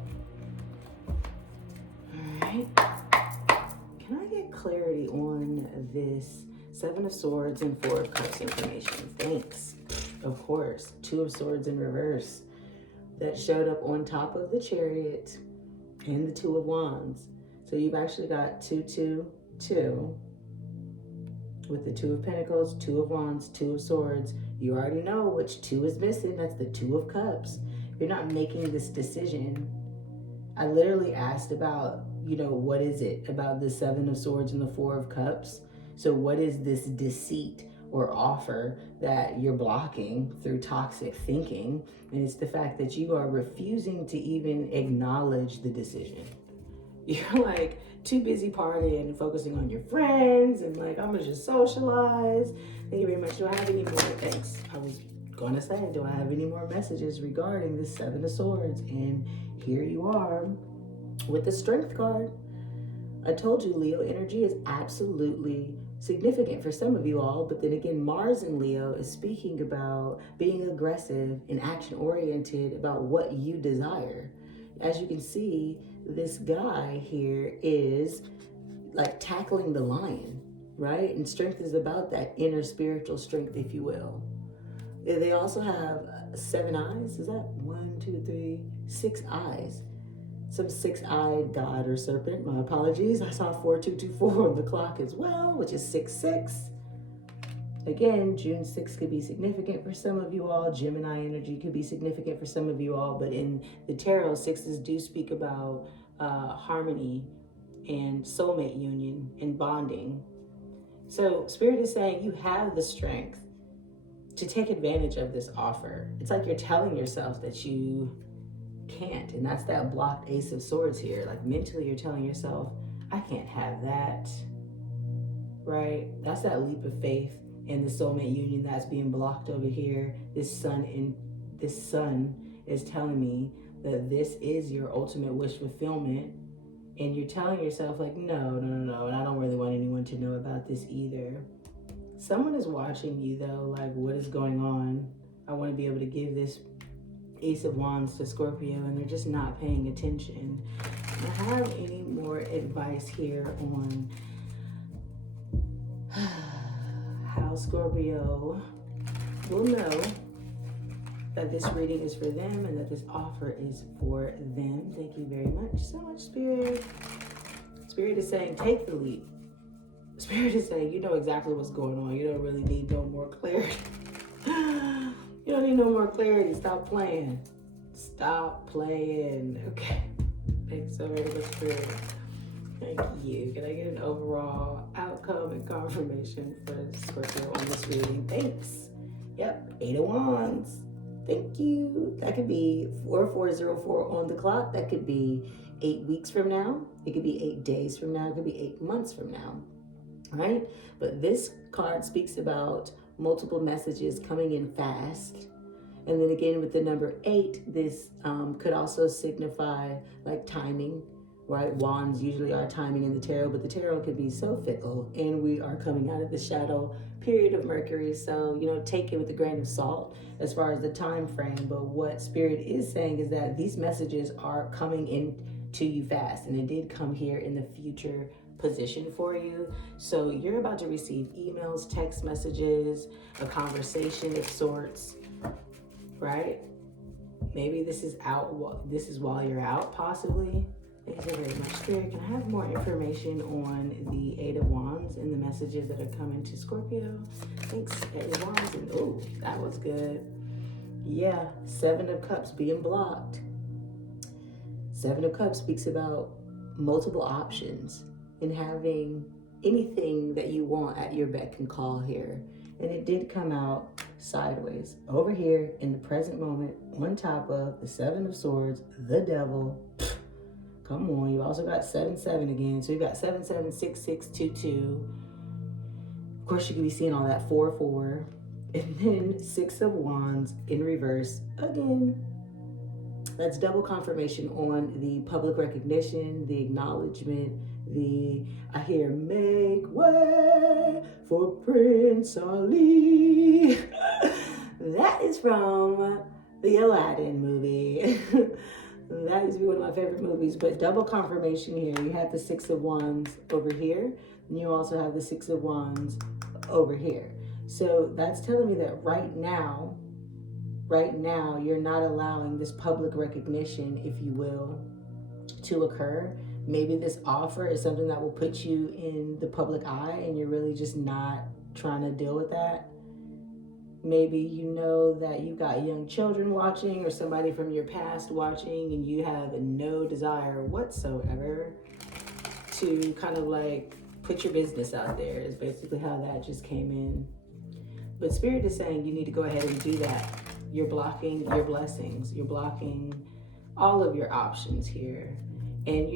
All right. Can I get clarity on this Seven of Swords and Four of Cups information? Thanks. Of course. Two of Swords in reverse. That showed up on top of the Chariot and the Two of Wands. So you've actually got 2, 2, 2. With the Two of Pentacles, Two of Wands, Two of Swords. You already know which two is missing. That's the Two of Cups. You're not making this decision. I literally asked about, what is it about the Seven of Swords and the Four of Cups? So what is this deceit or offer that you're blocking through toxic thinking? And it's the fact that you are refusing to even acknowledge the decision. You're like too busy partying and focusing on your friends and like, I'm gonna just socialize. Thank you very much. Do I have any more? Thanks. I was gonna say, do I have any more messages regarding the Seven of Swords? And here you are with the Strength card. I told you Leo energy is absolutely significant for some of you all, but then again, Mars in Leo is speaking about being aggressive and action-oriented about what you desire. As you can see, this guy here is like tackling the lion, right? And strength is about that inner spiritual strength, if you will. They also have 7 eyes. Is that 1, 2, 3, 6 eyes? Some 6-eyed god or serpent. My apologies. I saw 4224 on the clock as well, which is 66. Again, June 6th could be significant for some of you all. Gemini energy could be significant for some of you all. But in the tarot, sixes do speak about harmony and soulmate union and bonding. So Spirit is saying you have the strength to take advantage of this offer. It's like you're telling yourself that you can't. And that's that blocked Ace of Swords here. Like mentally you're telling yourself, I can't have that, right? That's that leap of faith in the soulmate union that's being blocked over here. This sun is telling me that this is your ultimate wish fulfillment. And you're telling yourself like, no. And I don't really want anyone to know about this either. Someone is watching you though, like what is going on? I want to be able to give this Ace of Wands to Scorpio, and they're just not paying attention. Do I have any more advice here on how Scorpio will know that this reading is for them and that this offer is for them? Thank you very much. So much, Spirit. Spirit is saying, take the leap. Spirit is saying, you know exactly what's going on. You don't really need no more clarity. You don't need no more clarity. Stop playing. Stop playing. Okay. Thanks so very much, Spirit. Thank you. Can I get an overall outcome and confirmation for Scorpio on this reading? Thanks. Yep. 8 of Wands. Thank you. That could be 4404 on the clock. That could be 8 weeks from now. It could be 8 days from now. It could be 8 months from now. Right? But this card speaks about multiple messages coming in fast. And then again with the number 8, this could also signify like timing, right? Wands usually are timing in the tarot, but the tarot can be so fickle, and we are coming out of the shadow period of Mercury, so take it with a grain of salt as far as the time frame. But what Spirit is saying is that these messages are coming in to you fast, and it did come here in the future position for you. So you're about to receive emails, text messages, a conversation of sorts, right? Maybe this is while you're out, possibly. Thank you very much, Spirit. Can I have more information on the Eight of Wands and the messages that are coming to Scorpio? Thanks, Eight of Wands. And oh, that was good. Yeah, Seven of Cups being blocked. Seven of Cups speaks about multiple options and having anything that you want at your beck and call here. And it did come out sideways over here in the present moment on top of the Seven of Swords, the Devil. Come on, you also got 7-7 again. So you got 7-7-6-6-2-2. Of course, you could be seeing all that 4-4. And then Six of Wands in reverse again. That's double confirmation on the public recognition, the acknowledgement, I hear make way for Prince Ali. That is from the Aladdin movie. That used to be one of my favorite movies, but double confirmation here. You have the Six of Wands over here, and you also have the Six of Wands over here. So that's telling me that right now, you're not allowing this public recognition, if you will, to occur. Maybe this offer is something that will put you in the public eye, and you're really just not trying to deal with that. Maybe you know that you got young children watching or somebody from your past watching, and you have no desire whatsoever to kind of like put your business out there, is basically how that just came in. But Spirit is saying you need to go ahead and do that. You're blocking your blessings. You're blocking all of your options here. And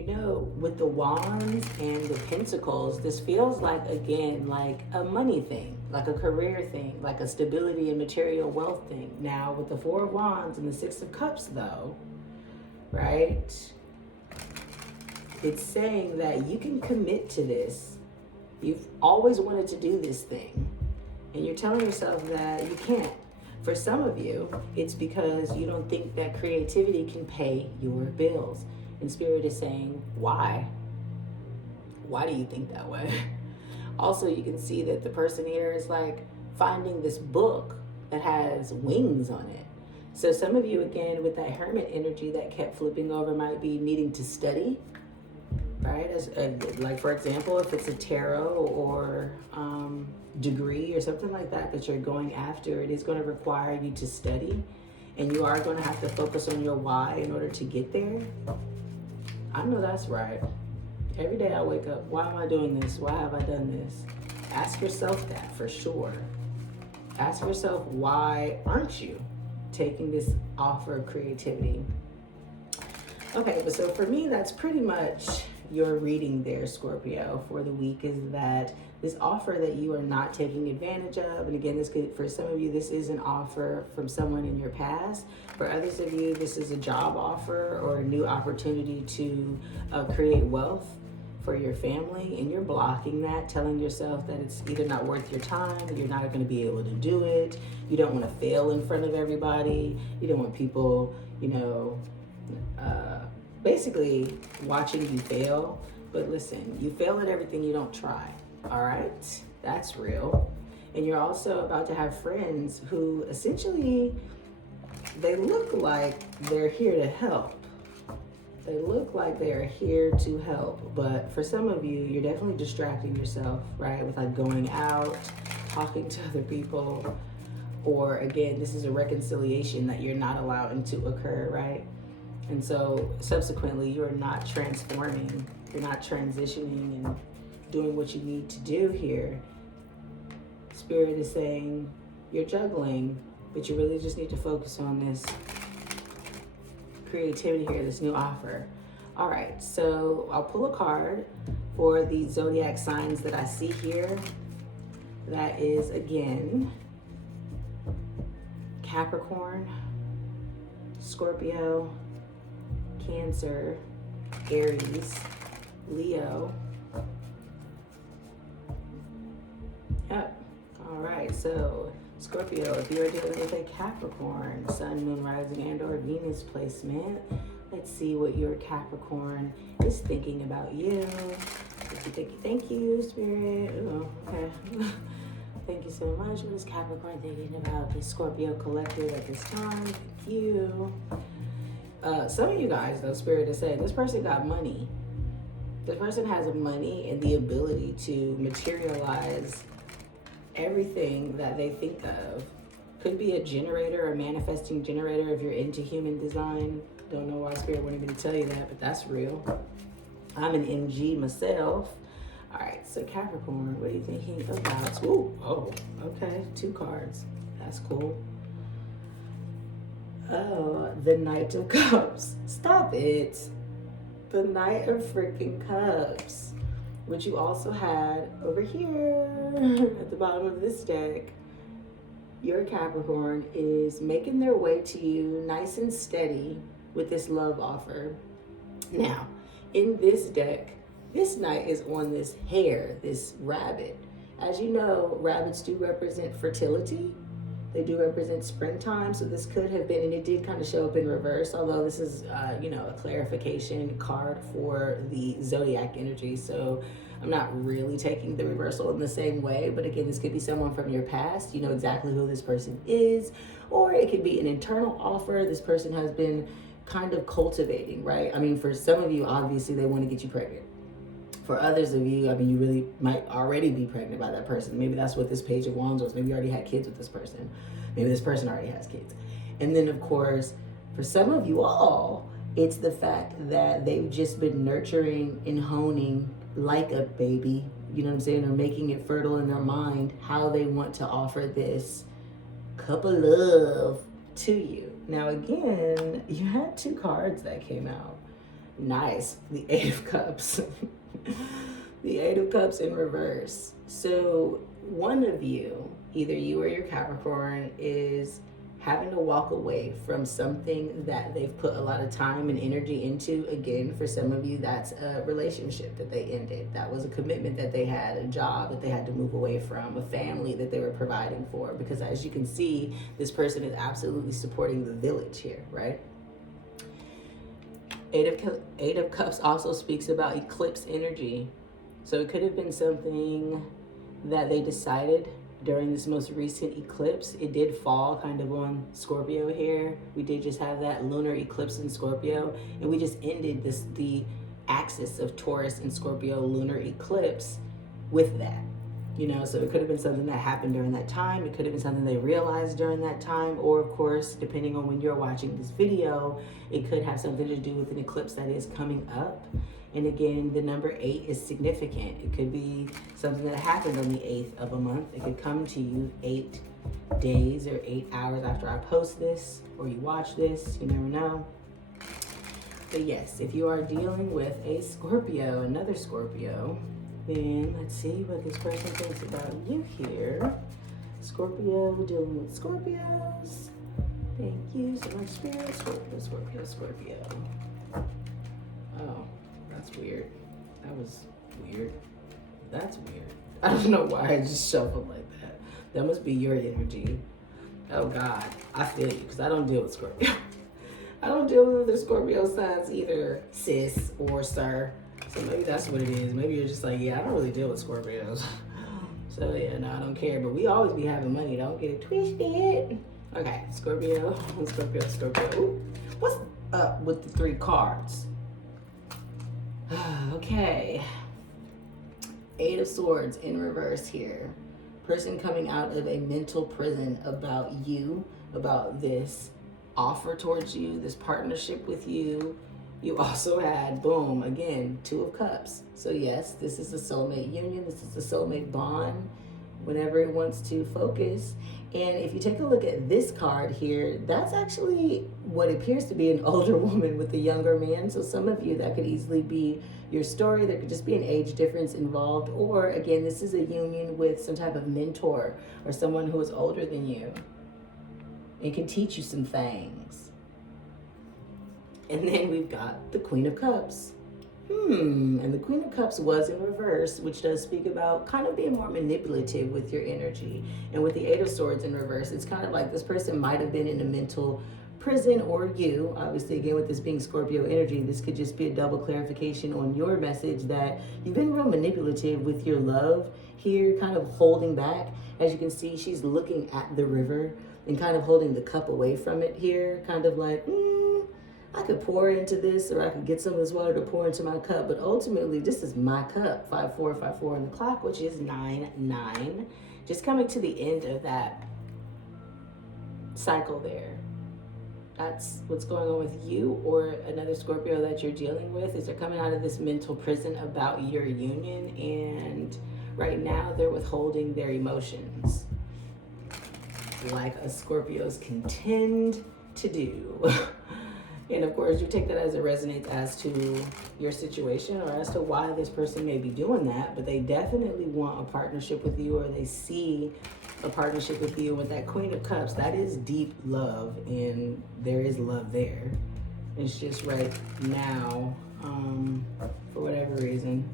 with the Wands and the Pentacles, this feels like, again, like a money thing, like a career thing, like a stability and material wealth thing. Now, with the Four of Wands and the Six of Cups, though, right? It's saying that you can commit to this. You've always wanted to do this thing, and you're telling yourself that you can't. For some of you, it's because you don't think that creativity can pay your bills. And Spirit is saying, why? Why do you think that way? Also, you can see that the person here is like finding this book that has wings on it. So some of you, again, with that Hermit energy that kept flipping over, might be needing to study, right? Like, for example, if it's a tarot or degree or something like that you're going after, it is going to require you to study, and you are going to have to focus on your why in order to get there. I know that's right. Every day I wake up, why am I doing this? Why have I done this? Ask yourself that for sure. Ask yourself, why aren't you taking this offer of creativity? Okay, but so for me, that's pretty much your reading there, Scorpio, for the week, is that this offer that you are not taking advantage of. And again, for some of you, this is an offer from someone in your past. For others of you, this is a job offer or a new opportunity to create wealth for your family, and you're blocking that, telling yourself that it's either not worth your time, you're not going to be able to do it, you don't want to fail in front of everybody, you don't want people, basically watching you fail. But listen, you fail at everything you don't try, all right? That's real. And you're also about to have friends who essentially, they look like they're here to help. They look like they're here to help, but for some of you, you're definitely distracting yourself, right? With like going out, talking to other people, or again, this is a reconciliation that you're not allowing to occur, right? And so subsequently, you're not transforming, you're not transitioning and doing what you need to do here. Spirit is saying you're juggling, but you really just need to focus on this creativity here, this new offer. All right, so I'll pull a card for the zodiac signs that I see here. That is, again, Capricorn, Scorpio, Cancer, Aries, Leo. Yep. All right, so Scorpio, if you're dealing with a Capricorn, Sun, Moon, Rising, and or Venus placement, let's see what your Capricorn is thinking about you. Thank you, Spirit. Oh, okay. Thank you so much. What is Capricorn thinking about the Scorpio collective at this time? Thank you. Some of you guys, though, Spirit is saying this person got money. This person has money and the ability to materialize everything that they think of. Could be a generator, a manifesting generator if you're into human design. Don't know why Spirit wanted me to tell you that, but that's real. I'm an MG myself. All right, so Capricorn, what are you thinking about? Ooh, oh, okay, 2 cards. That's cool. Oh, the Knight of Cups. Stop it. The Knight of freaking Cups, which you also had over here at the bottom of this deck. Your Capricorn is making their way to you nice and steady with this love offer. Now, in this deck, this Knight is on this hare, this rabbit. As you know, rabbits do represent fertility. They do represent springtime, so this could have been, and it did kind of show up in reverse, although this is, a clarification card for the zodiac energy, so I'm not really taking the reversal in the same way, but again, this could be someone from your past. You know exactly who this person is, or it could be an internal offer this person has been kind of cultivating, right? I mean, for some of you, obviously, they want to get you pregnant. For others of you, I mean, you really might already be pregnant by that person. Maybe that's what this Page of Wands was. Maybe you already had kids with this person. Maybe this person already has kids. And then, of course, for some of you all, it's the fact that they've just been nurturing and honing like a baby, you know what I'm saying, or making it fertile in their mind how they want to offer this cup of love to you. Now, again, you had 2 cards that came out. Nice. The 8 of Cups. The 8 of Cups in reverse. So one of you, either you or your Capricorn, is having to walk away from something that they've put a lot of time and energy into. Again, for some of you, that's a relationship that they ended. That was a commitment that they had, a job that they had to move away from, a family that they were providing for. Because as you can see, this person is absolutely supporting the village here, right? 8 of Cups also speaks about eclipse energy. So it could have been something that they decided during this most recent eclipse. It did fall kind of on Scorpio here. We did just have that lunar eclipse in Scorpio, and we just ended the axis of Taurus and Scorpio lunar eclipse with that. So it could have been something that happened during that time. It could have been something they realized during that time. Or, of course, depending on when you're watching this video, it could have something to do with an eclipse that is coming up. And again, the number 8 is significant. It could be something that happened on the 8th of a month. It could come to you 8 days or 8 hours after I post this or you watch this. You never know. But yes, if you are dealing with a Scorpio, another Scorpio, then let's see what this person thinks about you here. Scorpio, dealing with Scorpios. Thank you so much, Spirit. Scorpio. Oh, that's weird. That was weird. That's weird. I don't know why I just shuffled like that. That must be your energy. Oh, God. I feel you, because I don't deal with Scorpio. I don't deal with the Scorpio signs either, sis or sir. So maybe that's what it is. Maybe you're just like, yeah, I don't really deal with Scorpios. So yeah, no, I don't care. But we always be having money. Don't get it twisted. Okay, Scorpio. Ooh. What's up with the 3 cards? Okay. 8 of Swords in reverse here. Person coming out of a mental prison about you, about this offer towards you, this partnership with you. You also had, boom, again, 2 of Cups. So yes, this is a soulmate union. This is a soulmate bond whenever it wants to focus. And if you take a look at this card here, that's actually what appears to be an older woman with a younger man. So some of you, that could easily be your story. There could just be an age difference involved. Or again, this is a union with some type of mentor or someone who is older than you and can teach you some things. And then we've got the Queen of Cups. And the Queen of Cups was in reverse, which does speak about kind of being more manipulative with your energy. And with the Eight of Swords in reverse, it's kind of like this person might have been in a mental prison, or you. Obviously, again, with this being Scorpio energy, this could just be a double clarification on your message that you've been real manipulative with your love here, kind of holding back. As you can see, she's looking at the river and kind of holding the cup away from it here, kind of like, I could pour into this, or I could get some of this water to pour into my cup, but ultimately this is my cup. 5454 on the clock, which is 99. Just coming to the end of that cycle there. That's what's going on with you or another Scorpio that you're dealing with, is they're coming out of this mental prison about your union, and right now they're withholding their emotions, like a Scorpios can tend to do. And of course, you take that as it resonates as to your situation, or as to why this person may be doing that, but they definitely want a partnership with you, or they see a partnership with you. With that Queen of Cups, that is deep love, and there is love there. It's just right now, for whatever reason,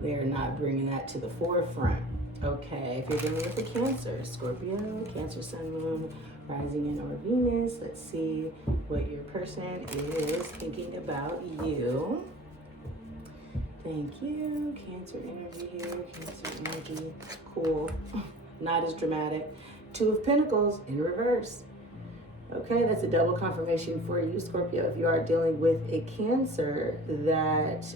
they're not bringing that to the forefront. Okay, if you're dealing with a Cancer, Scorpio, Cancer, Sun, Moon, Rising, in or Venus, let's see what your person is thinking about you. Thank you. Cancer energy here, Cancer energy. Cool. Not as dramatic. Two of Pentacles in reverse. Okay, that's a double confirmation for you, Scorpio. If you are dealing with a Cancer, that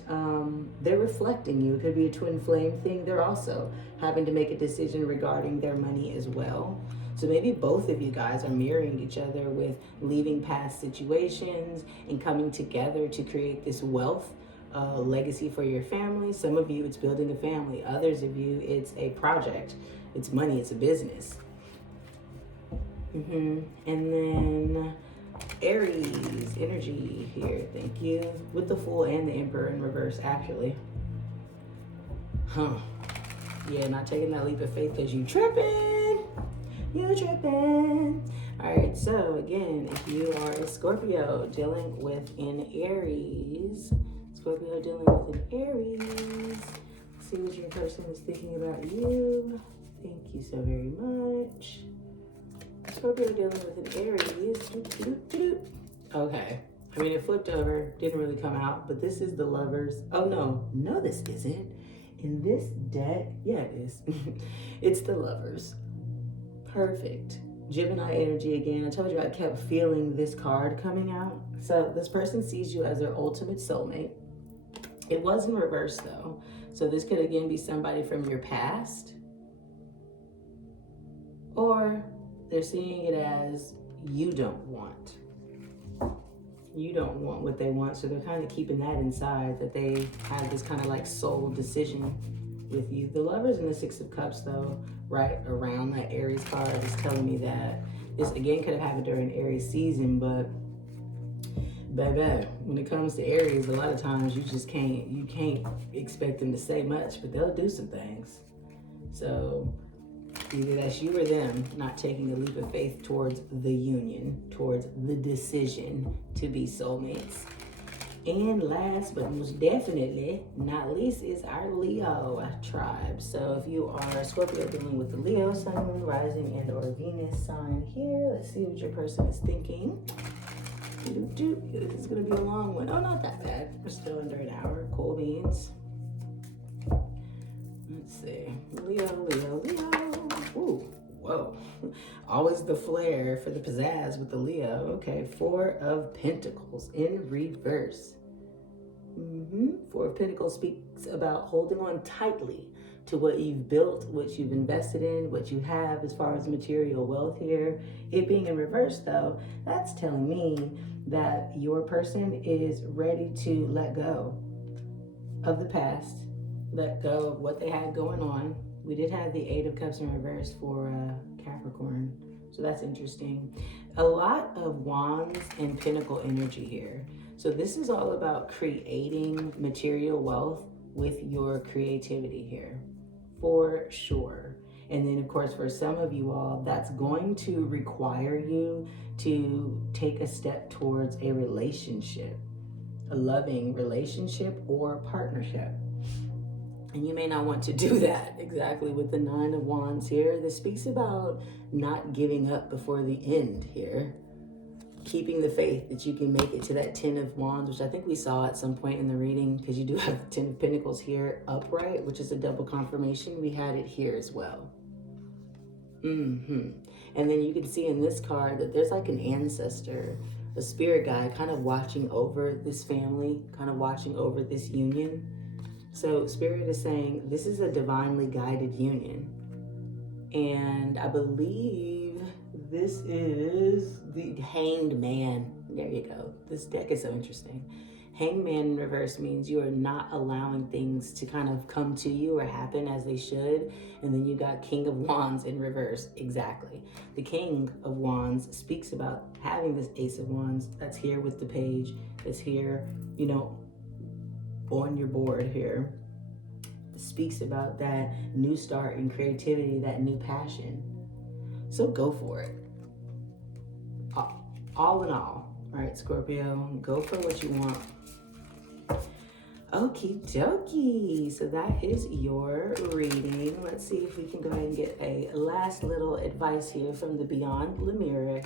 they're reflecting you. It could be a twin flame thing. They're also having to make a decision regarding their money as well. So maybe both of you guys are mirroring each other with leaving past situations and coming together to create this wealth legacy for your family. Some of you, it's building a family. Others of you, it's a project. It's money. It's a business. And then Aries energy here. Thank you. With the Fool and the Emperor in reverse, actually. Yeah, not taking that leap of faith because you tripping. You tripping. All right, so again, if you are a Scorpio dealing with an Aries, Scorpio dealing with an Aries, see what your person is thinking about you. Thank you so very much. Scorpio dealing with an Aries. Okay. I mean, it flipped over, didn't really come out, but this is the Lovers. Oh, no, this isn't. In this deck, yeah, it is. It's the Lovers. Perfect. Gemini energy again. I told you I kept feeling this card coming out. So this person sees you as their ultimate soulmate. It was in reverse though. So this could again be somebody from your past, or they're seeing it as you don't want what they want. So they're kind of keeping that inside, that they have this kind of like soul decision with you. The Lovers and the Six of Cups though, right around that Aries card, is telling me that this again could have happened during Aries season, but baby, when it comes to Aries, a lot of times you can't expect them to say much, but they'll do some things. So either that's you or them not taking a leap of faith towards the union, towards the decision to be soulmates. And last but most definitely not least is our Leo tribe. So if you are a Scorpio dealing with the Leo, Sun, Moon, Rising, and or Venus sign here, let's see what your person is thinking. This is going to be a long one. Oh, not that bad. We're still under an hour. Cool beans. Let's see. Leo. Ooh, whoa. Always the flair for the pizzazz with the Leo. Okay, Four of Pentacles in reverse. Four of Pentacles speaks about holding on tightly to what you've built, what you've invested in, what you have as far as material wealth here. It being in reverse though, that's telling me that your person is ready to let go of the past, let go of what they had going on. We did have the Eight of Cups in reverse for Capricorn, so that's interesting. A lot of Wands and Pentacle energy here. So this is all about creating material wealth with your creativity here, for sure. And then of course, for some of you all, that's going to require you to take a step towards a relationship. a loving relationship or partnership. And you may not want to do that exactly with the Nine of Wands here. This speaks about not giving up before the end here. Keeping the faith that you can make it to that Ten of Wands, which I think we saw at some point in the reading, because you do have the Ten of Pentacles here upright, which is a double confirmation. We had it here as well. And then you can see in this card that there's like an ancestor, a spirit guide kind of watching over this family, kind of watching over this union. So Spirit is saying this is a divinely guided union. And I believe this is the Hanged Man. There you go. This deck is so interesting. Hanged Man in reverse means you are not allowing things to kind of come to you or happen as they should. And then you got King of Wands in reverse. Exactly. The King of Wands speaks about having this Ace of Wands that's here with the page, that's here, you know, on your board here. It speaks about that new start and creativity, that new passion. So go for it. All in all right, Scorpio, go for what you want. Okie dokie. So that is your reading. Let's see if we can go ahead and get a last little advice here from the Beyond Lemuria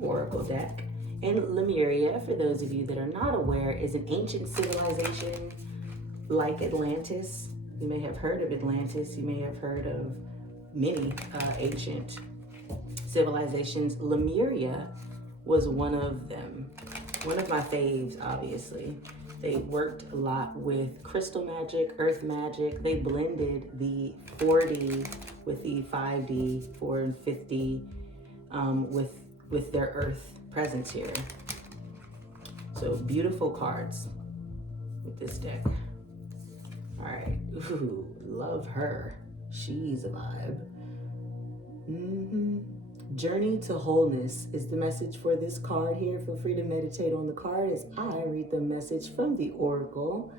Oracle deck. And Lemuria, for those of you that are not aware, is an ancient civilization like Atlantis. You may have heard of Atlantis. You may have heard of many ancient civilizations. Lemuria was one of them. One of my faves, obviously. They worked a lot with crystal magic, earth magic. They blended the 4D with the 5D, 4 and 50, with their earth presence here. So beautiful cards with this deck. All right, ooh, love her. She's a vibe. Journey to wholeness is the message for this card here. Feel free to meditate on the card as I read the message from the Oracle.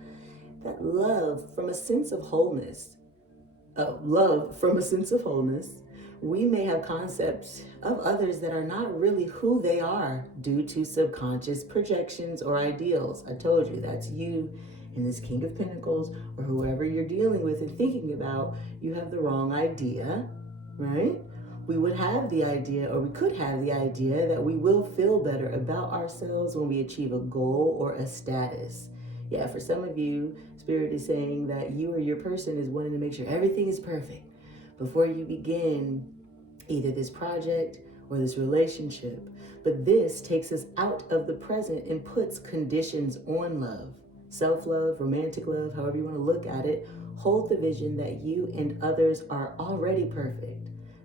That love from a sense of wholeness. We may have concepts of others that are not really who they are due to subconscious projections or ideals. I told you, that's you and this King of Pentacles, or whoever you're dealing with and thinking about. You have the wrong idea, right? We would have the idea, or we could have the idea, that we will feel better about ourselves when we achieve a goal or a status. Yeah, for some of you, Spirit is saying that you or your person is wanting to make sure everything is perfect before you begin either this project or this relationship. But this takes us out of the present and puts conditions on love. Self-love, romantic love, however you want to look at it. Hold the vision that you and others are already perfect.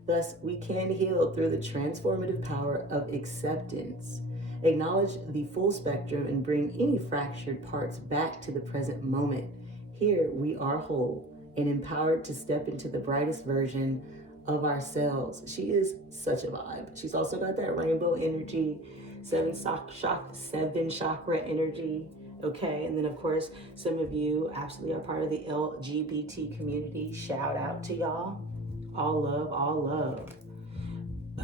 Thus, we can heal through the transformative power of acceptance. Acknowledge the full spectrum and bring any fractured parts back to the present moment. Here, we are whole and empowered to step into the brightest version of ourselves. She is such a vibe. She's also got that rainbow energy, seven chakra energy. Okay, and then of course, some of you absolutely are part of the LGBT community. Shout out to y'all. All love, all love.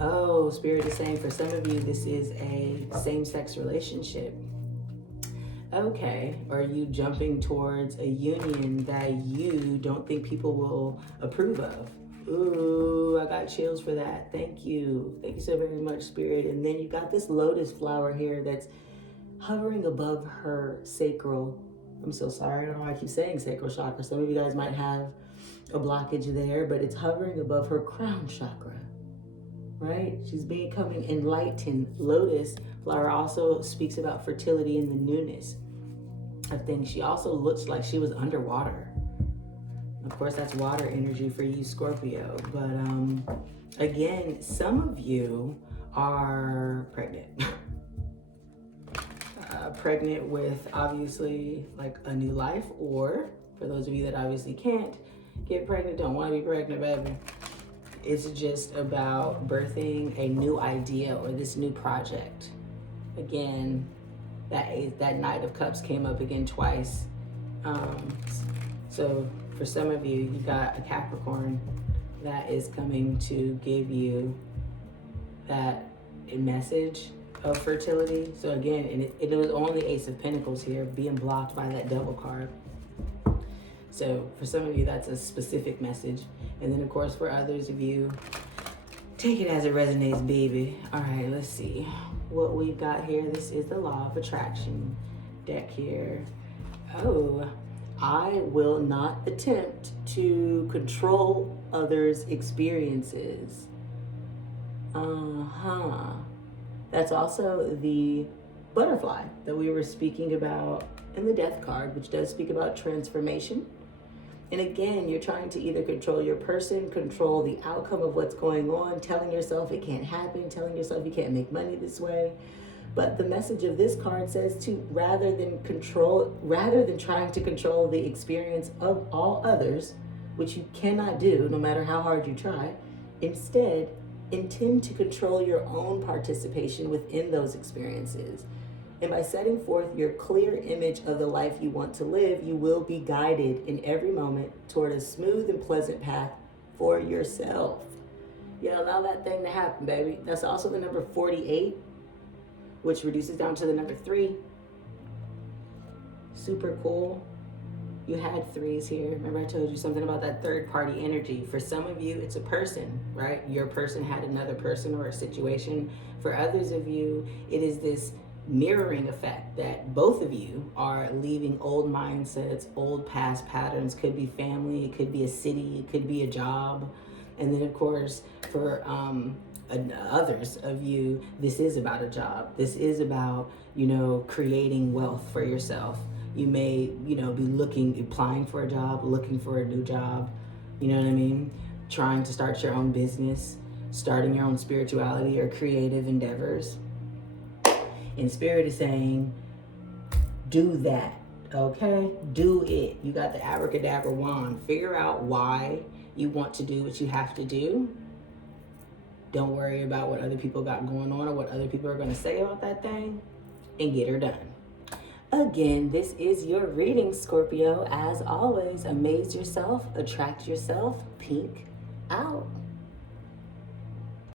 Oh, Spirit is saying for some of you, this is a same-sex relationship. Okay, are you jumping towards a union that you don't think people will approve of? Ooh, I got chills for that. Thank you. Thank you so very much, Spirit. And then you got this lotus flower here that's hovering above her sacral. I'm so sorry, I don't know why I keep saying sacral chakra. Some of you guys might have a blockage there, but it's hovering above her crown chakra, right? She's becoming enlightened. Lotus flower also speaks about fertility and the newness of things. She also looks like she was underwater. Of course, that's water energy for you, Scorpio. But again, some of you are pregnant. Pregnant with obviously like a new life, or for those of you that obviously can't get pregnant, don't want to be pregnant, baby. It's just about birthing a new idea or this new project. Again, that Knight of Cups came up again twice. So for some of you, you got a Capricorn that is coming to give you that message of fertility. So again, and it was on the Ace of Pentacles here, being blocked by that Devil card. So for some of you, that's a specific message. And then of course, for others of you, take it as it resonates, baby. All right, let's see what we've got here. This is the Law of Attraction deck here. Oh, I will not attempt to control others' experiences. That's also the butterfly that we were speaking about in the Death card, which does speak about transformation. And again, you're trying to either control your person, control the outcome of what's going on, telling yourself it can't happen, telling yourself you can't make money this way. But the message of this card says to rather than trying to control the experience of all others, which you cannot do no matter how hard you try, instead intend to control your own participation within those experiences. And by setting forth your clear image of the life you want to live, you will be guided in every moment toward a smooth and pleasant path for yourself. Yeah, allow that thing to happen, baby. That's also the number 48, which reduces down to the number 3. Super cool. You had 3s here. Remember I told you something about that third party energy. For some of you, it's a person, right? Your person had another person or a situation. For others of you, it is this mirroring effect that both of you are leaving old mindsets, old past patterns. Could be family, it could be a city, it could be a job. And then of course, for others of you, this is about a job. This is about, creating wealth for yourself. You may, be applying for a job, looking for a new job, you know what I mean? Trying to start your own business, starting your own spirituality or creative endeavors. And Spirit is saying, do that, okay? Do it. You got the abracadabra wand. Figure out why you want to do what you have to do. Don't worry about what other people got going on or what other people are going to say about that thing, and get her done. Again, this is your reading, Scorpio. As always, amaze yourself, attract yourself, pink out.